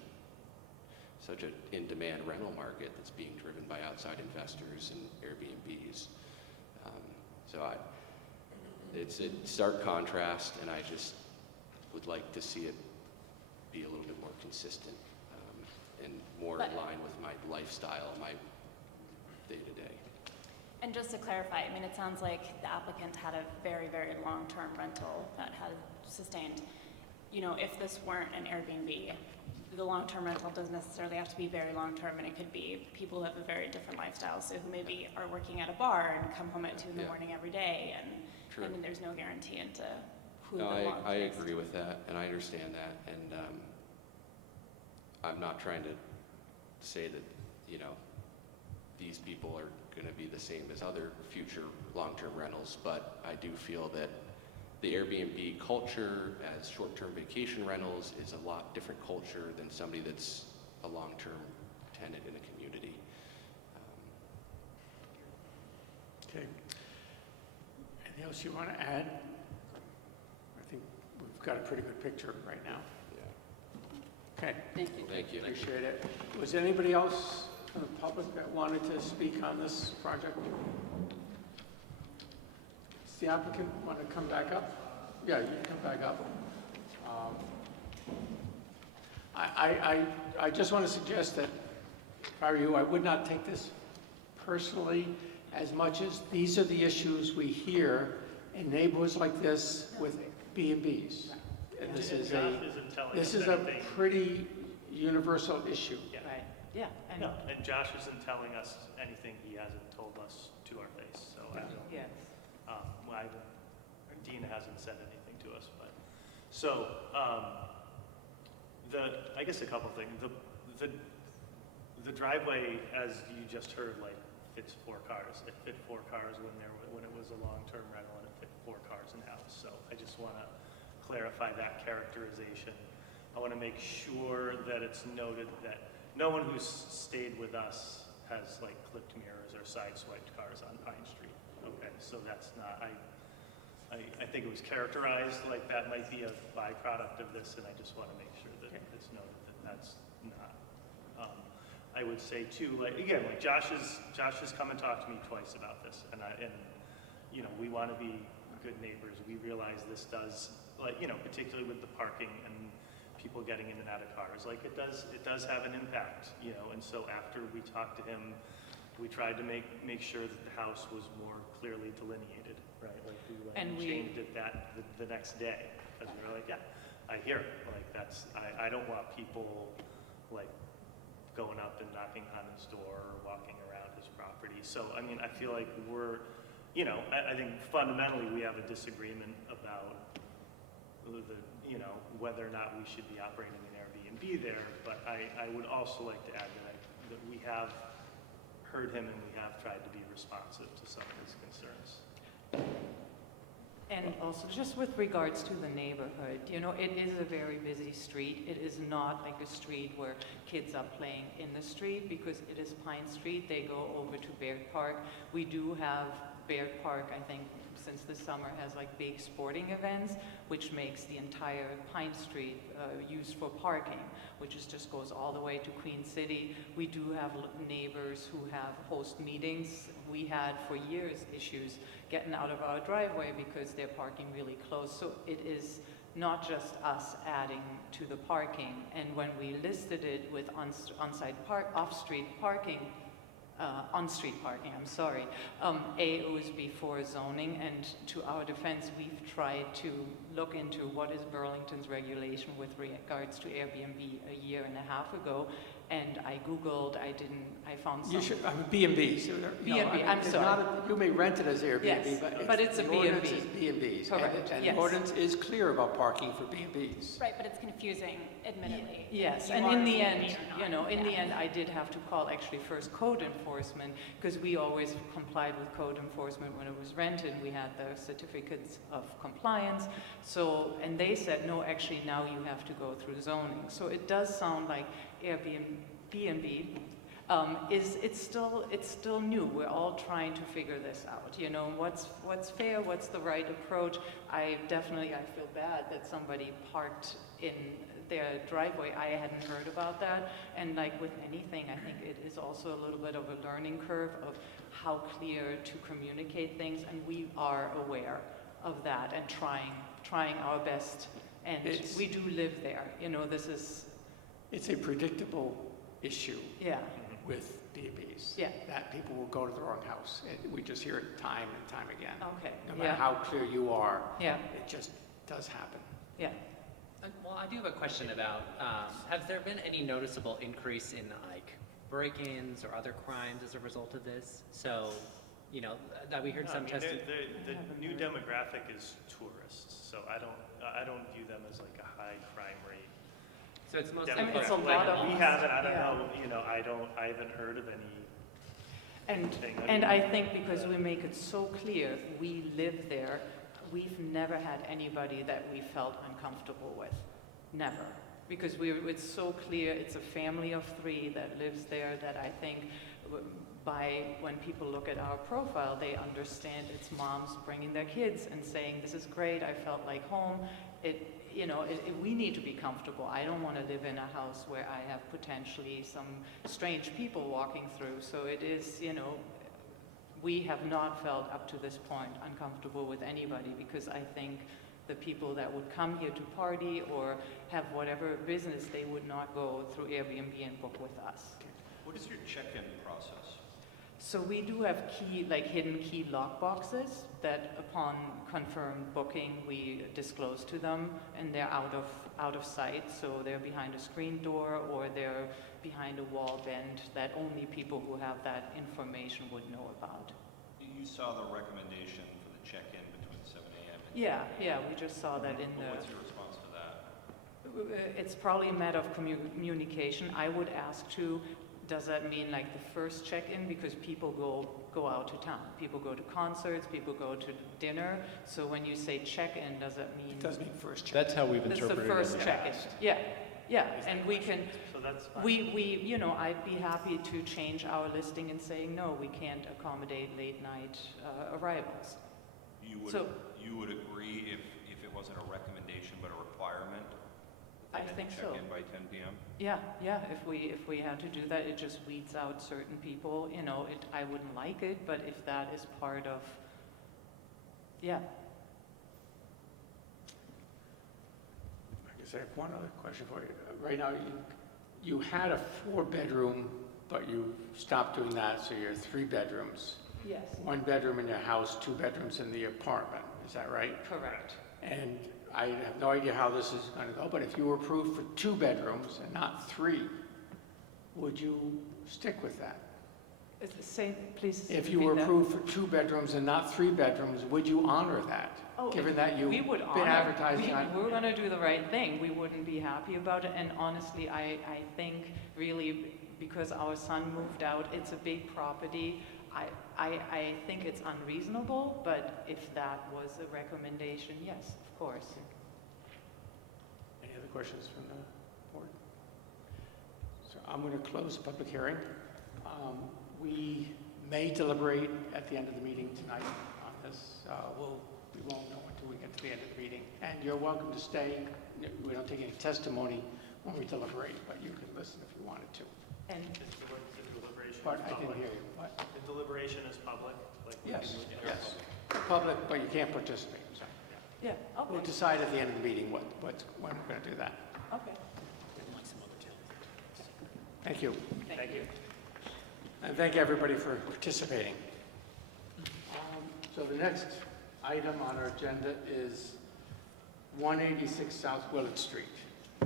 an in-demand rental market that's being driven by outside investors and Airbnbs. It's a stark contrast, and I just would like to see it be a little bit more consistent and more in line with my lifestyle, my day-to-day. And just to clarify, it sounds like the applicant had a very, very long-term rental that had sustained. If this weren't an Airbnb, the long-term rental doesn't necessarily have to be very long-term, and it could be people who have a very different lifestyle, so who maybe are working at a bar and come home at 2 in the morning every day, and there's no guarantee into who the long-term I agree with that, and I understand that, and I'm not trying to say that, these people are going to be the same as other future long-term rentals, but I do feel that the Airbnb culture as short-term vacation rentals is a lot different culture than somebody that's a long-term tenant in a community. Okay. Anything else you want to add? I think we've got a pretty good picture right now. Yeah. Okay. Thank you. Thank you. Appreciate it. Was there anybody else from the public that wanted to speak on this project? Does the applicant want to come back up? Yeah, you can come back up. I just want to suggest that, if I were you, I would not take this personally as much as these are the issues we hear in neighborhoods like this with B&Bs. And this is a pretty universal issue. Yeah. Right, yeah. And No, and Josh isn't telling us anything he hasn't told us to our face, so I don't, yes. Dean hasn't said anything to us, but, so, I guess a couple things. The driveway, as you just heard, like, fits 4 cars. It fit 4 cars when it was a long-term rental, and it fit 4 cars in house. So I just want to clarify that characterization. I want to make sure that it's noted that no one who's stayed with us has like clipped mirrors or sideswiped cars on Pine Street. Okay, so that's not, I think it was characterized like that might be a byproduct of this, and I just want to make sure that it's noted that that's not. I would say too, like again, like Josh has come and talked to me twice about this, and you know, we want to be good neighbors. We realize this does, like, you know, particularly with the parking and people getting in and out of cars, like it does have an impact, you know. And so after we talked to him, we tried to make sure that the house was more clearly delineated, right? Like we changed it the next day, because we were like, yeah, I hear it. Like that's, I don't want people like going up and knocking on his door or walking around his property. So I mean, I feel like we're, you know, I think fundamentally we have a disagreement about you know, whether or not we should be operating an Airbnb there. But I would also like to add that we have heard him and we have tried to be responsive to some of his concerns. And also, just with regards to the neighborhood, you know, it is a very busy street. It is not like a street where kids are playing in the street, because it is Pine Street. They go over to Baird Park. We do have Baird Park, I think, since the summer has like big sporting events, which makes the entire Pine Street used for parking, which just goes all the way to Queen City. We do have neighbors who have host meetings. We had for years issues getting out of our driveway because they're parking really close. So it is not just us adding to the parking. And when we listed it with off-street parking, on-street parking, I'm sorry. It was before zoning, and to our defense, we've tried to look into what is Burlington's regulation with regards to Airbnb a year and a half ago, and I Googled, I found some. You should, I mean, B&Bs. B&B, I'm sorry. You may rent it as Airbnb, Yes, but it's a the B&B. ordinance is B&Bs. Correct, And yes. the ordinance is clear about parking for B&Bs. Right, but it's confusing, admittedly. Yes, You and are in the B&B end, or you not. know, in the Yeah. end, I did have to call actually first code enforcement, because we always complied with code enforcement when it was rented. We had the certificates of compliance. So, and they said, no, actually now you have to go through zoning. So it does sound like Airbnb, it's still new. We're all trying to figure this out. You know, what's fair, what's the right approach. I feel bad that somebody parked in their driveway. I hadn't heard about that. And like with anything, I think it is also a little bit of a learning curve of how clear to communicate things. And we are aware of that and trying our best. And we do live there. You know, It's a predictable issue. Yeah. With B&Bs. Yeah. That people will go to the wrong house. We just hear it time and time again. Okay. No matter how clear you are, Yeah. it just does happen. Yeah. Well, I do have a question about, has there been any noticeable increase in like break-ins or other crimes as a result of this? So, you know, that we heard No, some I mean, testing. the new demographic is tourists, so I don't view them as like a high crime rate. So it's mostly. I mean, it's a Like, lot of. we haven't, I don't yeah. know, you know, I haven't heard of any. And I think because we make it so clear, we live there, we've never had anybody that we felt uncomfortable with. Never. Because it's so clear, it's a family of 3 that lives there, that I think when people look at our profile, they understand it's moms bringing their kids and saying, this is great, I felt like home. We need to be comfortable. I don't want to live in a house where I have potentially some strange people walking through. So it is, you know, we have not felt up to this point uncomfortable with anybody, because I think the people that would come here to party or have whatever business, they would not go through Airbnb and book with us. What is your check-in process? So we do have hidden key lock boxes that upon confirmed booking, we disclose to them, and they're out of sight, so they're behind a screen door or they're behind a wall bend that only people who have that information would know about. You saw the recommendation for the check-in between 7 a.m. and Yeah, we just saw that in What's your response to that? It's probably a matter of communication. I would ask too, does that mean like the first check-in? Because people go out to town. People go to concerts, people go to dinner. So when you say check-in, does that mean? It does mean first check. That's how we've It's interpreted the it. first check-in. Yeah, and we can, So that's fine. I'd be happy to change our listing and say, no, we can't accommodate late night arrivals. So- You would agree if it wasn't a recommendation but a requirement? I They had to think so. Check in by 10 p.m.? Yeah, if we had to do that, it just weeds out certain people, I wouldn't like it, but if that is part of, yeah. I guess I have one other question for you. Right now, you had a 4-bedroom, but you stopped doing that, so you're 3 bedrooms. Yes. 1 bedroom in your house, 2 bedrooms in the apartment, is that right? Correct. And I have no idea how this is going to go, but if you were approved for 2 bedrooms and not 3, would you stick with that? Please. If you repeat were that. approved for 2 bedrooms and not 3 bedrooms, would you honor that? Oh, Given that you've we would been honor- advertising on... We're going to do the right thing. We wouldn't be happy about it. And honestly, I think really because our son moved out, it's a big property. I think it's unreasonable, but if that was a recommendation, yes, of course. Any other questions from the board? So I'm going to close the public hearing. We may deliberate at the end of the meeting tonight on this. We won't know until we get to the end of the meeting. And you're welcome to stay. We don't take any testimony when we deliberate, but you can listen if you wanted to. And The deliberation But is I didn't public. hear you. What? The deliberation is public? like we Yes, do with- yes. Public, but you can't participate. So Yeah, we'll okay, decide at the end of the meeting when we're going to do that. okay. Thank you. Thank you. And thank everybody for participating. So the next item on our agenda is 186 South Willard Street.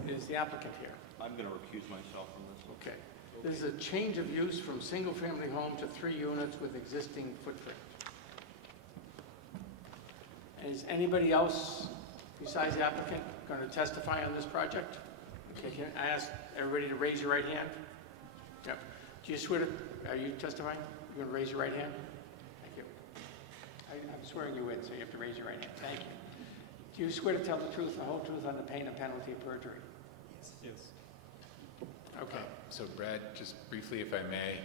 Is the applicant here? I'm going to recuse myself from this. Okay. This is a change of use from single-family home to 3 units with existing footprint. Is anybody else besides the applicant going to testify on this project? Okay, can I ask everybody to raise your right hand? Yep. Do you swear to, are you testifying? You're going to raise your right hand? Thank you. I'm swearing you in, so you have to raise your right hand. Thank you. Do you swear to tell the truth, the whole truth, on the pain and penalty of perjury? Yes. Okay. So Brad, just briefly, if I may,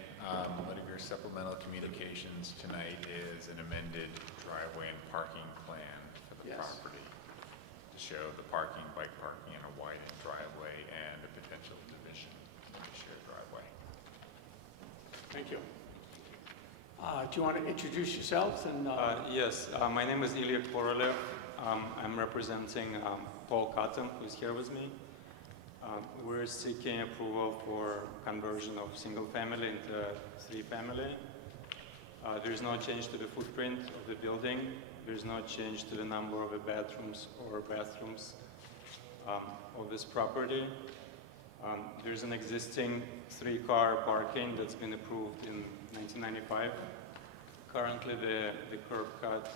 one of your supplemental communications tonight is an amended driveway and parking plan for the Yes. property to show the parking, bike parking, and a widened driveway and a potential division of the shared driveway. Thank you. Do you want to introduce yourselves? And Yes, my name is Ilya Korolev. I'm representing Paul Cotton, who's here with me. We're seeking approval for conversion of single family into 3-family. There's no change to the footprint of the building. There's no change to the number of the bedrooms or bathrooms of this property. There's an existing 3-car parking that's been approved in 1995. Currently, the curb cut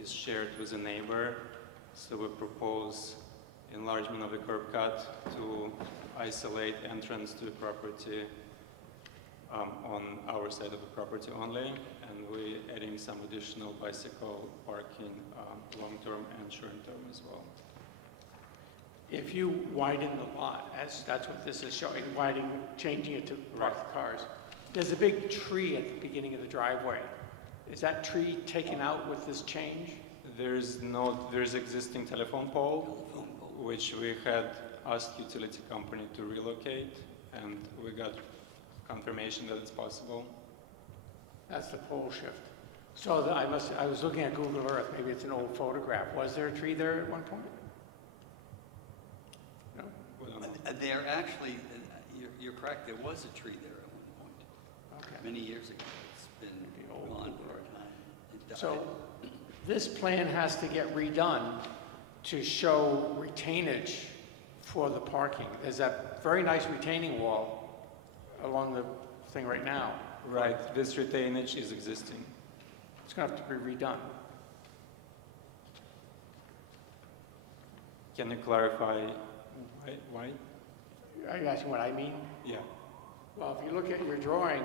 is shared with a neighbor, so we propose enlargement of the curb cut to isolate entrance to the property on our side of the property only, and we're adding some additional bicycle parking long-term and short-term as well. if you widen the lot, as that's what this is showing, changing it to park the cars, there's a big tree at the beginning of the driveway. Is that tree taken out with this change? There's existing telephone pole, which we had asked utility company to relocate, and we got confirmation that it's possible. That's the pole shift. So I was looking at Google Earth, maybe it's an old photograph. Was there a tree there at one point? No? There actually, you're correct, there was a tree there at one point. Okay. Many years ago. It's been gone for a time. It died. So this plan has to get redone to show retainage for the parking. There's that very nice retaining wall along the thing right now. Right, this retainage is existing. It's going to have to be redone. Can you clarify why? Are you asking what I mean? Yeah. Well, if you look at your drawing,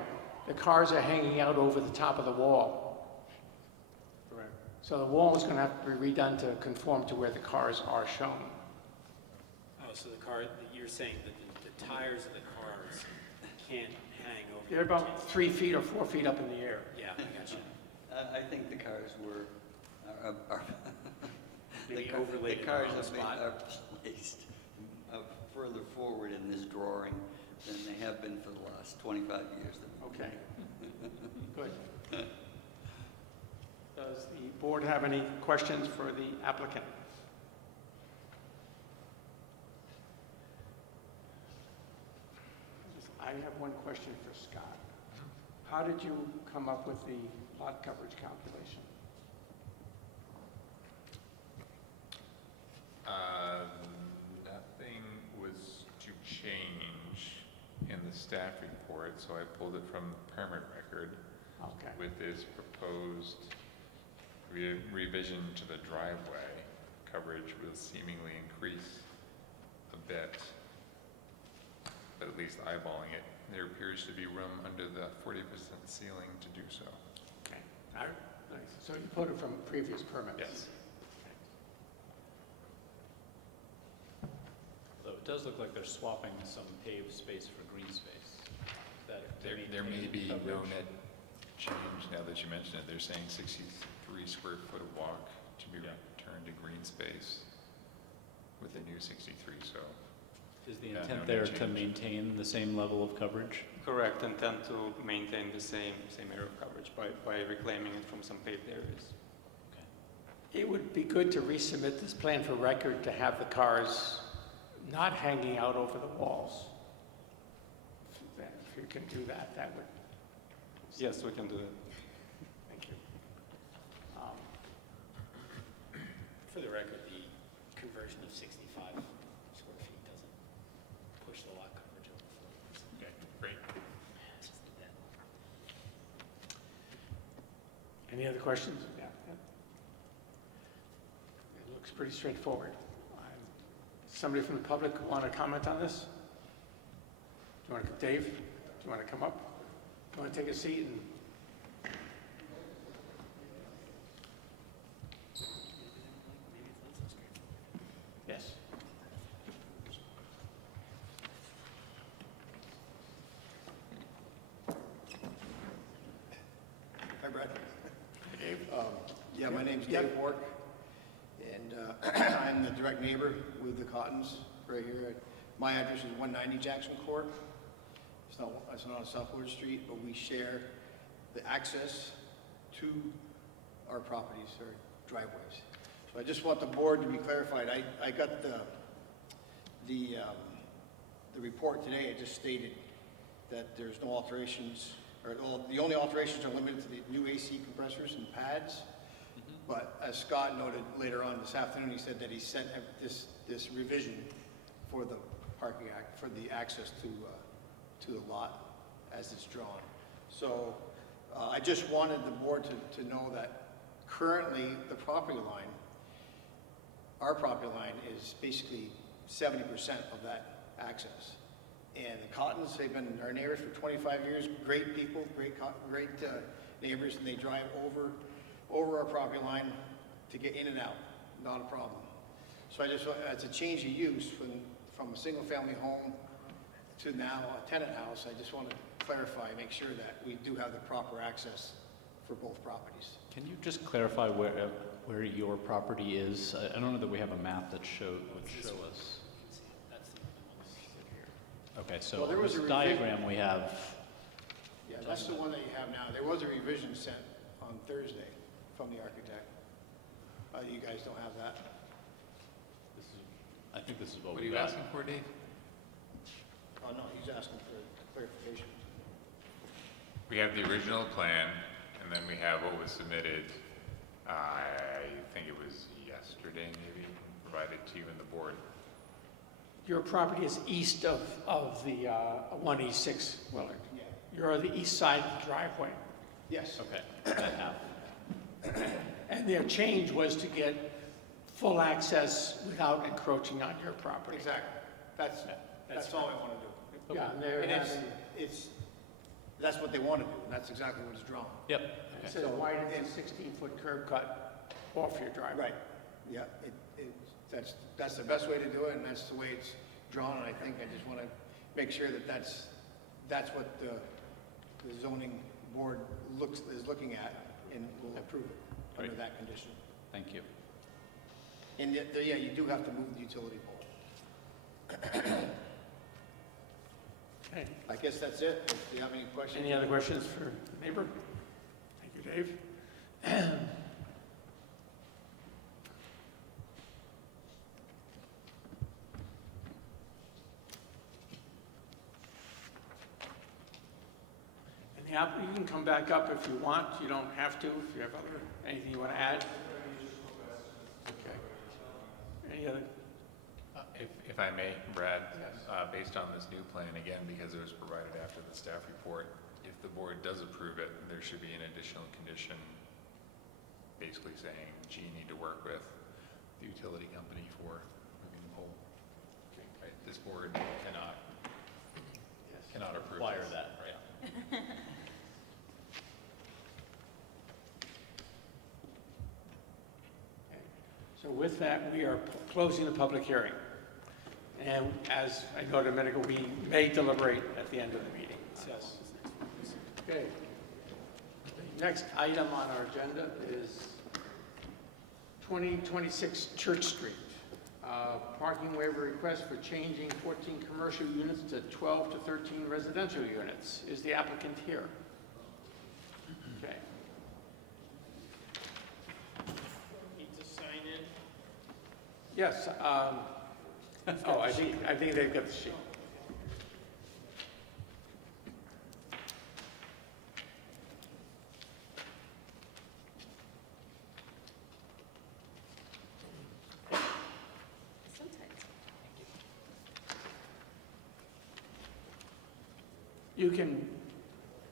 the cars are hanging out over the top of the wall. Correct. So the wall is going to have to be redone to conform to where the cars are shown. Oh, so the car, you're saying that the tires of the cars can't hang over? They're about 3 feet or 4 feet up in the air. Yeah, I got you. I think the cars are Maybe the overlaid in the cars wrong are spot. placed further forward in this drawing than they have been for the last 25 years. Okay. Good. Does the board have any questions for the applicant? I have one question for Scott. How did you come up with the lot coverage calculation? Nothing was to change in the staff report, so I pulled it from the permit record. Okay. With this proposed revision to the driveway, coverage will seemingly increase a bit, but at least eyeballing it, there appears to be room under the 40% ceiling to do so. Okay. All right. Nice. So you put it from previous permits? Yes. Though it does look like they're swapping some paved space for green space. There may be no net change now that you mention it. They're saying 63 square foot of walk to be turned to green space with the new 63, so. Is the yeah, intent no there net to change. maintain the same level of coverage? Correct, intend to maintain the same area of coverage by reclaiming it from some paved areas. It would be good to resubmit this plan for record to have the cars not hanging out over the walls. If you can do that, that would. Yes, we can do that. Thank you. For the record, the conversion of 65 square feet doesn't push the lot coverage over 40. Okay, great. It's just that. Any other questions? Yeah. It looks pretty straightforward. Somebody from the public want to comment on this? Do you want to, Dave, do you want to come up? Do you want to take a seat and? Yes. Hi, Brad. Dave? Yeah, my name's Dave Bork, and I'm the direct neighbor with the Cottons right here. My address is 190 Jackson Court. It's not on South Wood Street, but we share the access to our properties or driveways. So I just want the board to be clarified. I got the report today. It just stated that there's no alterations, or the only alterations are limited to the new AC compressors and pads. But as Scott noted later on this afternoon, he said that he sent this revision for the parking act, for the access to the lot as it's drawn. So I just wanted the board to know that currently the property line, our property line is basically 70% of that access. And the Cottons, they've been our neighbors for 25 years, great people, great neighbors, and they drive over our property line to get in and out, not a problem. So I just, it's a change of use from a single-family home to now a tenant house. I just want to clarify, make sure that we do have the proper access for both properties. Can you just clarify where your property is? I don't know that we have a map that would show us. Okay, so Well, there on was this a diagram we have, Yeah, that's the one that you have now. There was a revision sent on Thursday from the architect. You guys don't have that? I think this is what What are we you got. asking for, Dave? Oh, no, he's asking for clarification. We have the original plan, and then we have what was submitted, I think it was yesterday maybe, provided to you and the board. Your property is east of the 1E6 Willard. Yeah. You're on the east side of the driveway. Yes. Okay, that half. And their change was to get full access without encroaching on your property. Exactly. That's all I want to do. Yeah, and they're And having, that's what they want to do, and that's exactly what is drawn. Yep. it says widen a 16-foot curb cut off your driveway. Right, yeah, that's the best way to do it, and that's the way it's drawn, and I think I just want to make sure that that's what the zoning board is looking at, and will approve it under Great. that condition. Thank you. And yeah, you do have to move the utility pole. Okay. I guess that's it. Do you have any questions? Any other questions for the neighbor? Thank you, Dave. And you can come back up if you want. You don't have to. If you have anything you want to add. Okay. Any other? If I may, Brad, based on this new plan, again, because it was provided after the staff report, if the board does approve it, there should be an additional condition basically saying, gee, you need to work with the utility company for moving the pole. Right? This board cannot approve Require this. that, right? So with that, we are closing the public hearing. And as I noted a minute ago, we may deliberate at the end of the meeting. Yes. Okay. The next item on our agenda is 2026 Church Street. Parking waiver request for changing 14 commercial units to 12 to 13 residential units. Is the applicant here? Okay. Need to sign in? Yes. Oh, I think they've got the sheet. You can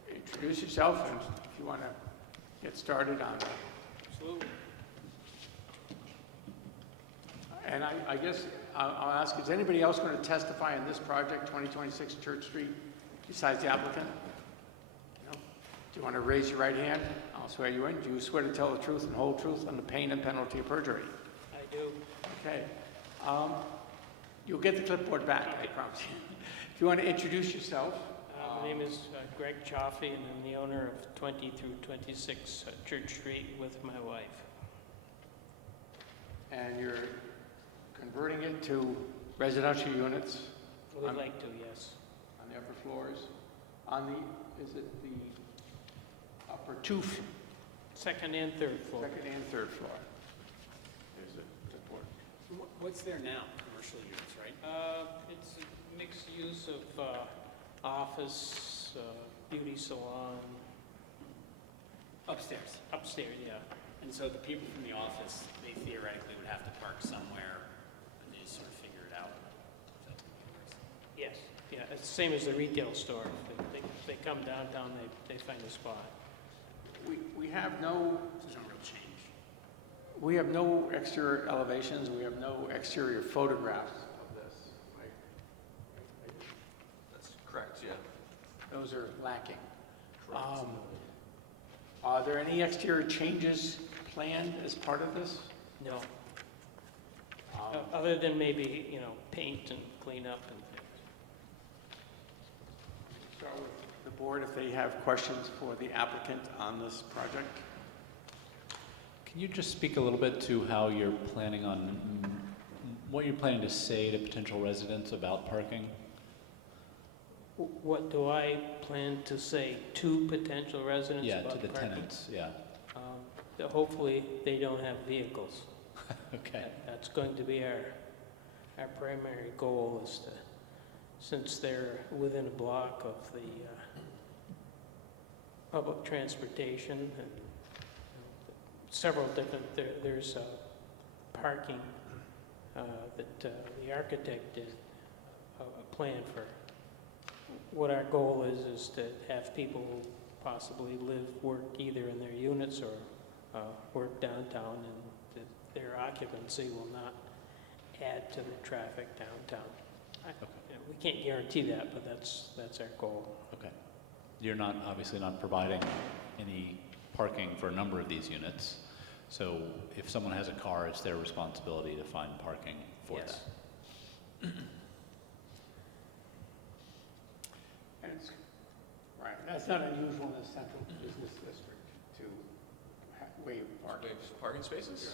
introduce yourself and if you want to get started on that. Absolutely. And I guess I'll ask, is anybody else going to testify on this project, 2026 Church Street, besides the applicant? No? Do you want to raise your right hand? I'll swear you in. Do you swear to tell the truth and whole truth under pain and penalty of perjury? I do. Okay. You'll get the clipboard back, I promise you. If you want to introduce yourself. My name is Greg Chaffee, and I'm the owner of 20 through 26 Church Street with my wife. And you're converting it to residential units? We'd like to, yes. On the upper floors? On the, is it the upper two? Second and third floor. Second and third floor. There's the clipboard. What's there now? Commercial units, right? It's a mixed use of office, beauty salon. Upstairs. Upstairs, yeah. And so the people from the office, they theoretically would have to park somewhere, and they just sort of figure it out. Yes. Yeah, it's the same as the retail store. They come downtown, they find a spot. We have no, There's no real change. we have no exterior elevations, we have no exterior photographs of this, right? That's correct, yeah. Those are lacking. Are there any exterior changes planned as part of this? No. Other than maybe, paint and clean up and things. Start with the board if they have questions for the applicant on this project. Can you just speak a little bit to how you're planning on, what you're planning to say to potential residents about parking? What do I plan to say to potential residents Yeah, about to the parking? tenants, yeah. That hopefully they don't have vehicles. Okay. That's going to be our primary goal is to, since they're within a block of the public transportation and several different, there's parking that the architect did a plan for. What our goal is to have people possibly live, work either in their units or work downtown, and that their occupancy will not add to the traffic downtown. You know, we can't guarantee that, but that's our goal. Okay. You're not, obviously not providing any parking for a number of these units. So if someone has a car, it's their responsibility to find parking for Yes. that. And it's, right, that's not unusual in the central business district to waive parking. Waive parking spaces?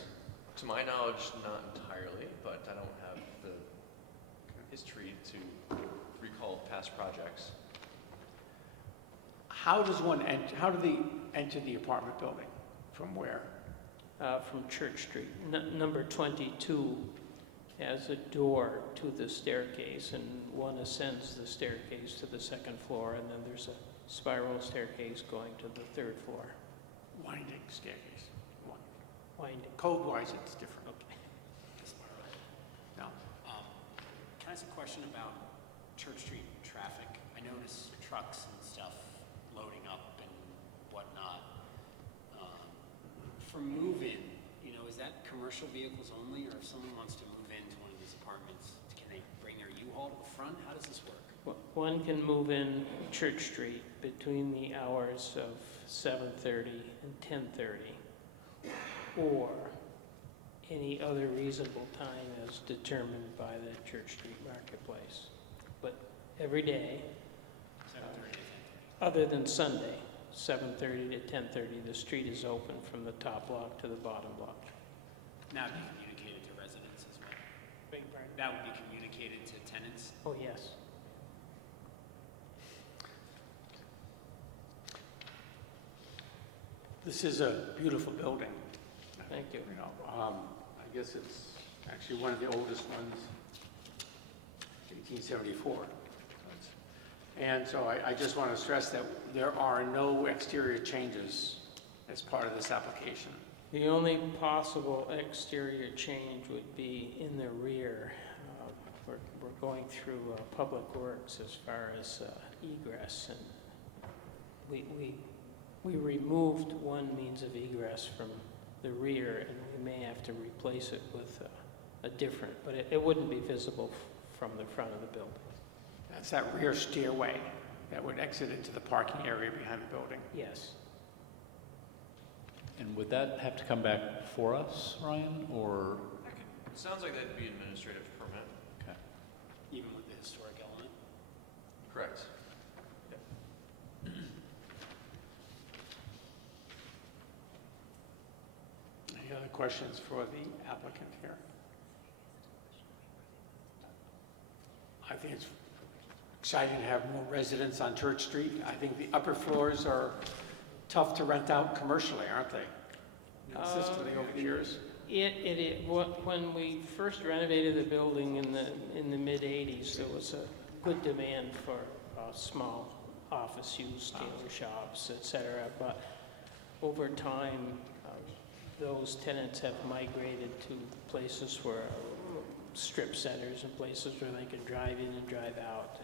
To my knowledge, not entirely, but I don't have the history to recall past projects. How does one enter, how do they enter the apartment building? From where? From Church Street. Number 22 has a door to the staircase, and one ascends the staircase to the second floor, and then there's a spiral staircase going to the third floor. Winding staircase. Winding. Code-wise, it's different. Okay. No. Can I ask a question about Church Street traffic? I notice trucks and stuff loading up and whatnot. For move-in, you know, is that commercial vehicles only, or if someone wants to move into one of these apartments, can they bring their U-Haul to the front? How does this work? One can move in Church Street between the hours of 7:30 and 10:30, or any other reasonable time as determined by the Church Street Marketplace. But every day, 7:30 to 10:30. other than Sunday, 7:30 to 10:30, the street is open from the top block to the bottom block. Now be communicated to residents as well. Beg your pardon? That would be communicated to tenants? Oh, yes. This is a beautiful building. Thank you. You know, I guess it's actually one of the oldest ones, 1874. And so I just want to stress that there are no exterior changes as part of this application. The only possible exterior change would be in the rear. We're going through Public Works as far as egress, and we removed one means of egress from the rear, and we may have to replace it with a different, but it wouldn't be visible from the front of the building. That's that rear stairway that would exit into the parking area behind the building. Yes. And would that have to come back for us, Ryan, or? It sounds like that'd be administrative permit. Okay. Even with the historic element? Correct. Any other questions for the applicant here? I think it's exciting to have more residents on Church Street. I think the upper floors are tough to rent out commercially, aren't they? Consistently over the years. When we first renovated the building in the mid-'80s, there was a good demand for small office use, tailor shops, et cetera. But over time, those tenants have migrated to places where strip centers and places where they can drive in and drive out.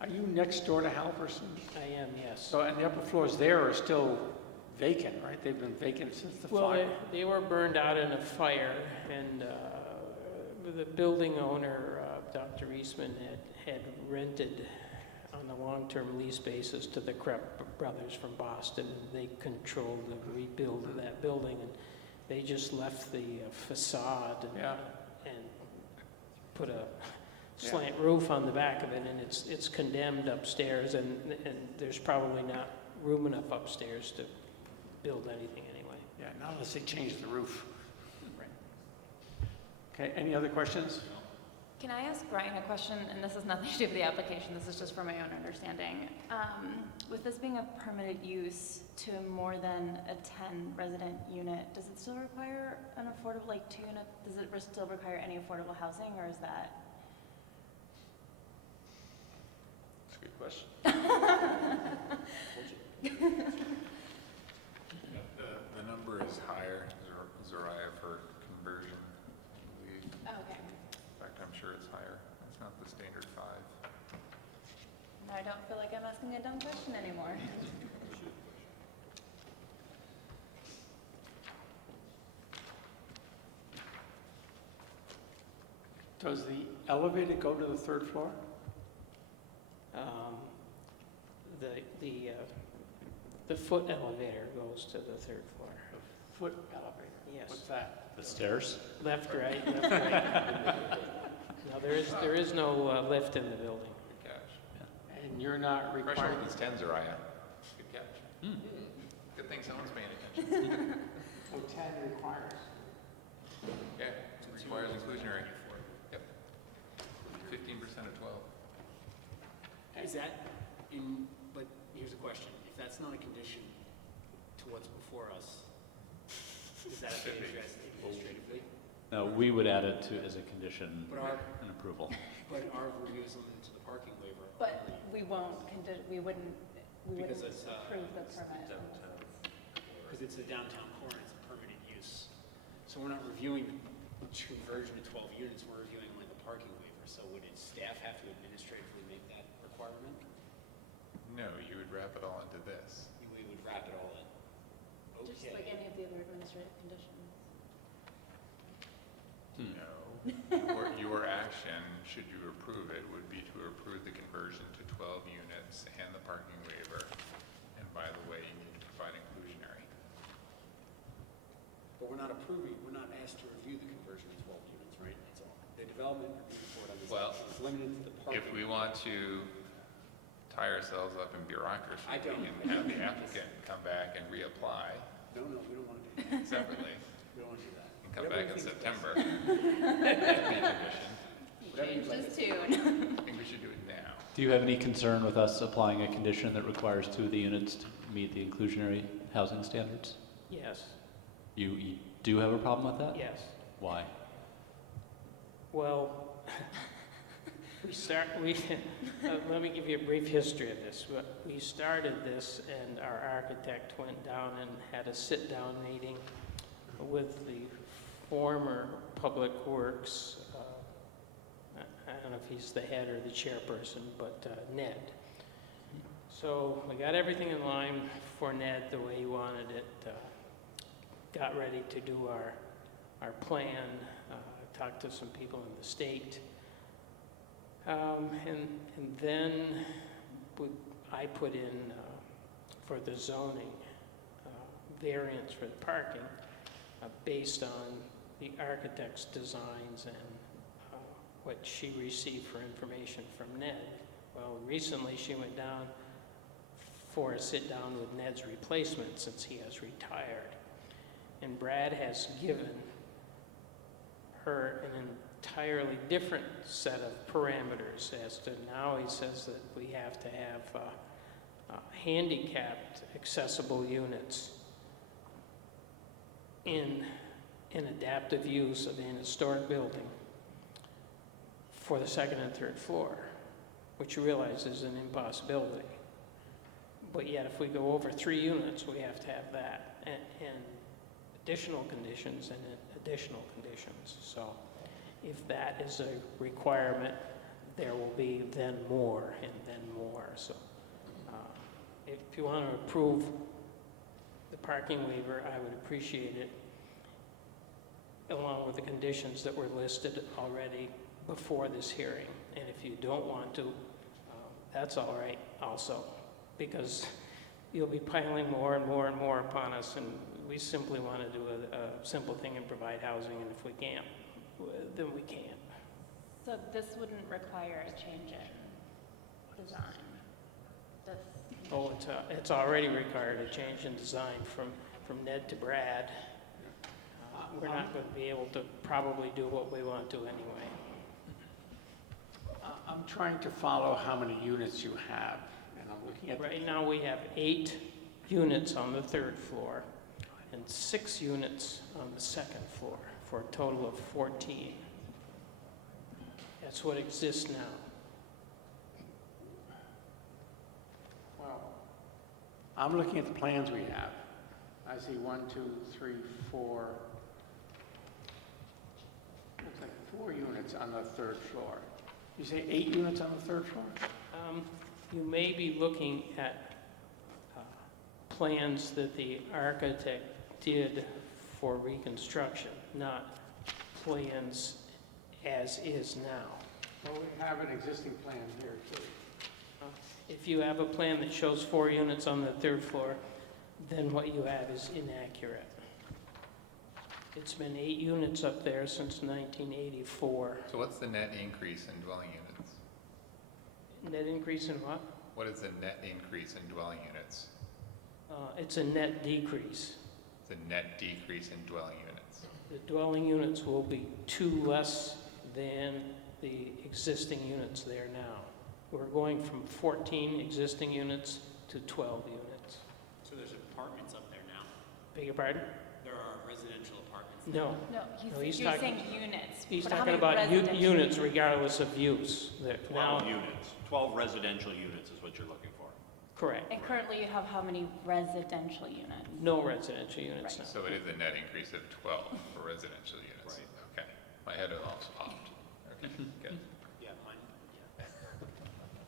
Are you next door to Halverson? I am, yes. So, and the upper floors there are still vacant, right? They've been vacant since the Well, fire. they were burned out in a fire, and the building owner, Dr. Eastman, had rented on a long-term lease basis to the Krepp brothers from Boston, and they controlled the rebuild of that building, and they just left the facade and put a slant roof on the back of it, and it's condemned upstairs, and there's probably not room enough upstairs to build anything anyway. Yeah, not unless they change the roof. Right. Okay, any other questions? Can I ask Ryan a question? And this has nothing to do with the application, this is just for my own understanding. With this being a permitted use to more than a 10 resident unit, does it still require an affordable, like 2 unit, does it still require any affordable housing, or is that? That's a good question. The number is higher, Zariah, for conversion, I believe. Oh, okay. In fact, I'm sure it's higher. It's not the standard 5. I don't feel like I'm asking a dumb question anymore. Does the elevator go to the 3rd floor? The foot elevator goes to the 3rd floor. Foot elevator? Yes. What's that? The stairs? Left, right, left, right. No, there is no lift in the building. Good catch. And you're not Pressure requiring... with these 10, Zariah. Good catch. Good thing someone's paying attention. So 10 requires. Yeah, it requires inclusionary. Yep. 15% of 12. Is that in, but here's a question. If that's not a condition to what's before us, is that okay addressed administratively? No, we would add it to, as a condition, But our- an approval. But our review is limited to the parking waiver. But we won't, we wouldn't Because it's, approve the permit. Because it's a downtown core and it's a permitted use. So we're not reviewing the conversion to 12 units, we're reviewing only the parking waiver. So would staff have to administratively make that requirement? No, you would wrap it all into this. We would wrap it all in. Just like any of the other administrative conditions. No. Your action, should you approve it, would be to approve the conversion to 12 units and the parking waiver. And by the way, you need to provide inclusionary. But we're not approving, we're not asked to review the conversion to 12 units, right? It's all, the development review report on this Well, is limited to the parking. if we want to tie ourselves up in bureaucracy, I don't. we can have the applicant come back and reapply No, we don't want to do that. separately. We don't want to do that. And come Whatever back in you think is September. best. Be conditioned. Changed his tune. I think we should do it now. Do you have any concern with us applying a condition that requires 2 of the units to meet the inclusionary housing standards? Yes, You do have a problem with that? yes. Why? Well, let me give you a brief history of this. We started this and our architect went down and had a sit-down meeting with the former Public Works, I don't know if he's the head or the chairperson, but Ned. So we got everything in line for Ned the way he wanted it, got ready to do our plan, talked to some people in the state. And then I put in for the zoning variance for the parking based on the architect's designs and what she received for information from Ned. Well, recently she went down for a sit-down with Ned's replacement since he has retired. And Brad has given her an entirely different set of parameters as to now he says that we have to have handicapped accessible units in an adaptive use of an historic building for the 2nd and 3rd floor, which you realize is an impossibility. But yet if we go over 3 units, we have to have that and additional conditions and additional conditions. So if that is a requirement, there will be then more and then more. So if you want to approve the parking waiver, I would appreciate it, along with the conditions that were listed already before this hearing. And if you don't want to, that's all right also, because you'll be piling more and more and more upon us, and we simply want to do a simple thing and provide housing, and if we can't, then we can't. So this wouldn't require a change in design? Oh, it's already required a change in design from Ned to Brad. We're not going to be able to probably do what we want to anyway. I'm trying to follow how many units you have, and I'm looking at. Right now, we have 8 units on the 3rd floor and 6 units on the 2nd floor, for a total of 14. That's what exists now. Well, I'm looking at the plans we have. I see 1, 2, 3, 4. Looks like 4 units on the 3rd floor. You say 8 units on the 3rd floor? You may be looking at plans that the architect did for reconstruction, not plans as is now. Well, we have an existing plan here, too. If you have a plan that shows 4 units on the 3rd floor, then what you have is inaccurate. It's been 8 units up there since 1984. So what's the net increase in dwelling units? Net increase in what? What is the net increase in dwelling units? It's a net decrease. The net decrease in dwelling units. The dwelling units will be 2 less than the existing units there now. We're going from 14 existing units to 12 units. So there's apartments up there now? Beg your pardon? There are residential apartments? No. No, No, you're talking- saying units. He's but how talking many about residential units regardless of use. That 12 now, units, 12 residential units is what you're looking for. correct. And currently you have how many residential units? No residential units now. So it is a net increase of 12 for residential units. Right. Okay. My head is all popped. Okay, good. Yeah, mine,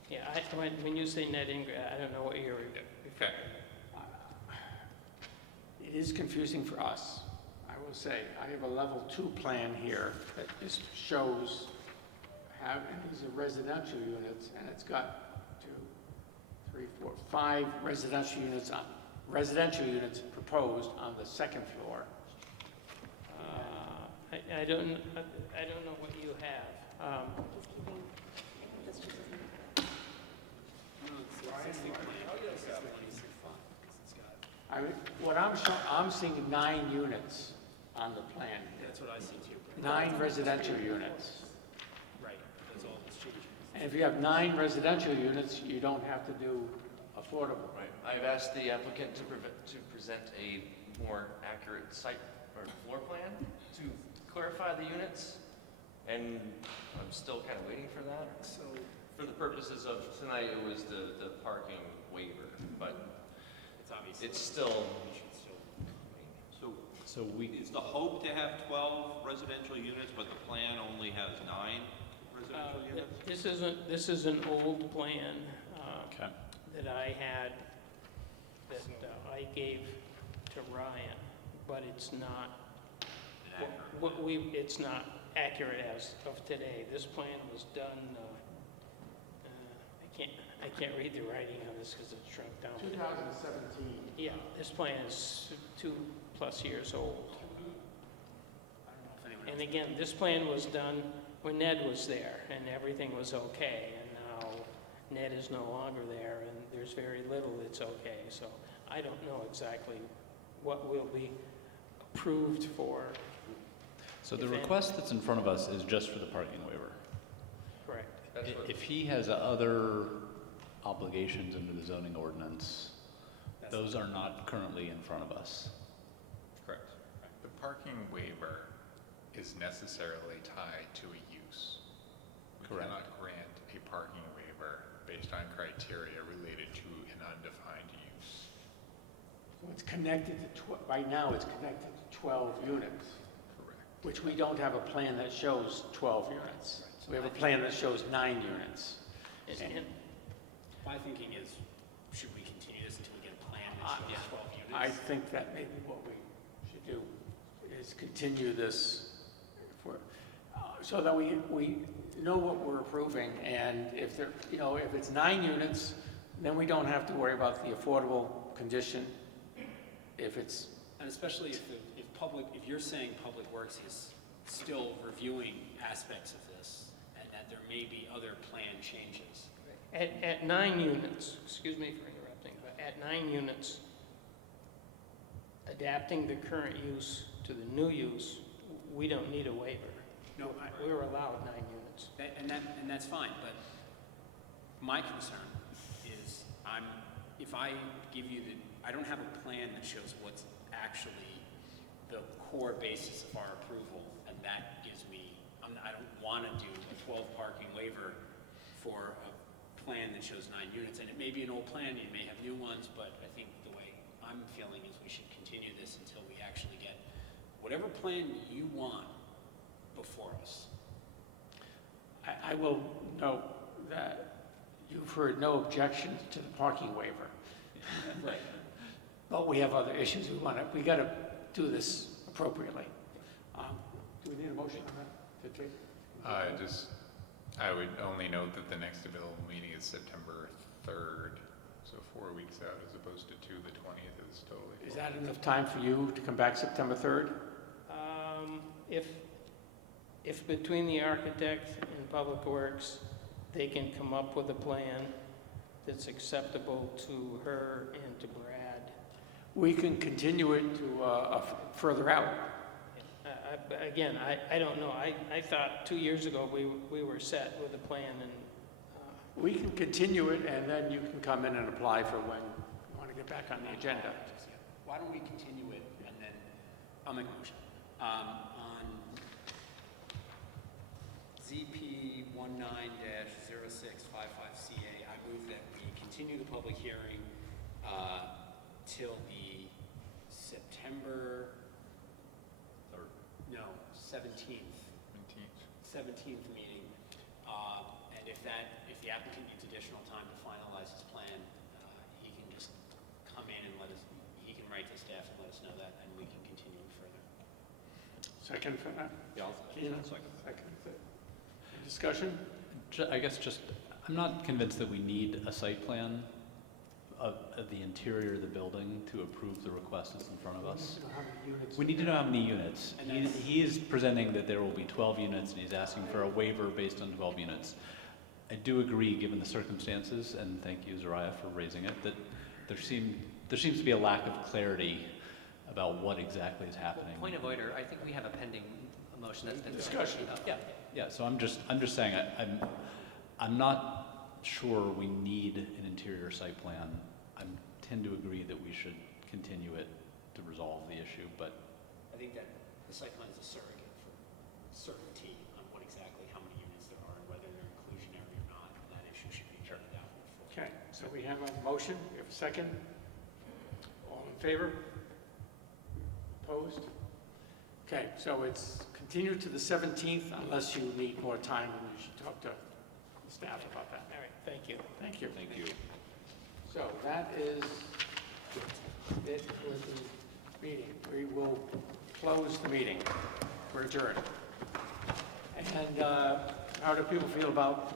Yeah, when you say net increase, I don't know what you're Okay. It is confusing for us, I will say. I have a level 2 plan here that just shows and these are residential units, and it's got 2, 3, 4, 5 residential units proposed on the 2nd floor. I don't know what you have. This just isn't- What I'm seeing 9 units on the plan. That's what I see too. 9 residential units. Right, that's all that's changing. And if you have 9 residential units, you don't have to do affordable. Right. I've asked the applicant to present a more accurate site or floor plan to clarify the units, and I'm still kind of waiting for that. So, for the purposes of tonight, it was the parking waiver, but it's obviously. it's still. So is the hope to have 12 residential units, but the plan only has 9 residential units? This is an old plan that I had, that I gave to Ryan, but it's not, it's not accurate as of today. This plan was done, I can't read the writing on this because it's shrunk down. 2017. Yeah, this plan is 2+ years old. And again, this plan was done when Ned was there, and everything was okay, and now Ned is no longer there, and there's very little that's okay, so I don't know exactly what will be approved for. So the if any. request that's in front of us is just for the parking waiver. Correct. If he has other obligations under the zoning ordinance, those are not currently in front of us. Correct. The parking waiver is necessarily tied to a use. We Correct. cannot grant a parking waiver based on criteria related to an undefined use. So it's connected to, right now it's connected to 12 units. Correct. Which we don't have a plan that shows 12 units. We have a plan that shows 9 units. And My thinking is, should we continue this until we get a plan that shows 12 units? I think that may be what we should do, is continue this so that we know what we're approving, and if there, if it's 9 units, then we don't have to worry about the affordable condition. If it's, And especially if you're saying Public Works is still reviewing aspects of this, and that there may be other plan changes. at 9 units, excuse me for interrupting, but at 9 units, adapting the current use to the new use, we don't need a waiver. No, We're allowed 9 units. and that's fine, but my concern is if I give you I don't have a plan that shows what's actually the core basis of our approval, and that gives me, I don't want to do a 12 parking waiver for a plan that shows 9 units, and it may be an old plan, you may have new ones, but I think the way I'm feeling is we should continue this until we actually get whatever plan you want before us. I will note that you've heard no objections to the parking waiver. Right. But we have other issues we got to do this appropriately. Do we need a motion on that? I would only note that the next available meeting is September 3rd, so 4 weeks out as opposed to 2, the 20th is totally. Is that enough time for you to come back September 3rd? If between the architect and Public Works, they can come up with a plan that's acceptable to her and to Brad. We can continue it to further out. Again, I don't know. I thought 2 years ago we were set with a plan, and We can continue it, and then you can come in and apply for when you want to get back on the agenda. Why don't we continue it, and then I'll make a motion. On ZP 19-0655CA, I move that we continue the public hearing till the September 17th meeting. And if the applicant needs additional time to finalize his plan, he can just come in and he can write to staff and let us know that, and we can continue it further. Second for that? Yeah, Second. Any discussion? I guess I'm not convinced that we need a site plan of the interior of the building to approve the request that's in front of us. We need to know how many units. He is presenting that there will be 12 units, and he's asking for a waiver based on 12 units. I do agree, given the circumstances, and thank you, Zariah, for raising it, that there seems to be a lack of clarity about what exactly is happening. Point of order, I think we have a pending motion that's been Discussion. Yeah. So I'm just saying I'm not sure we need an interior site plan. I tend to agree that we should continue it to resolve the issue, but I think that the site plan is a surrogate for certainty on what exactly how many units there are and whether they're inclusionary or not. That issue should be turned out before. Okay, so we have a motion, we have a second. All in favor? Opposed? Okay, so it's continued to the 17th unless you need more time, and you should talk to the staff about that. all right, thank you. Thank you. thank you. So that is it for the meeting. We will close the meeting. We're adjourned. And how do people feel about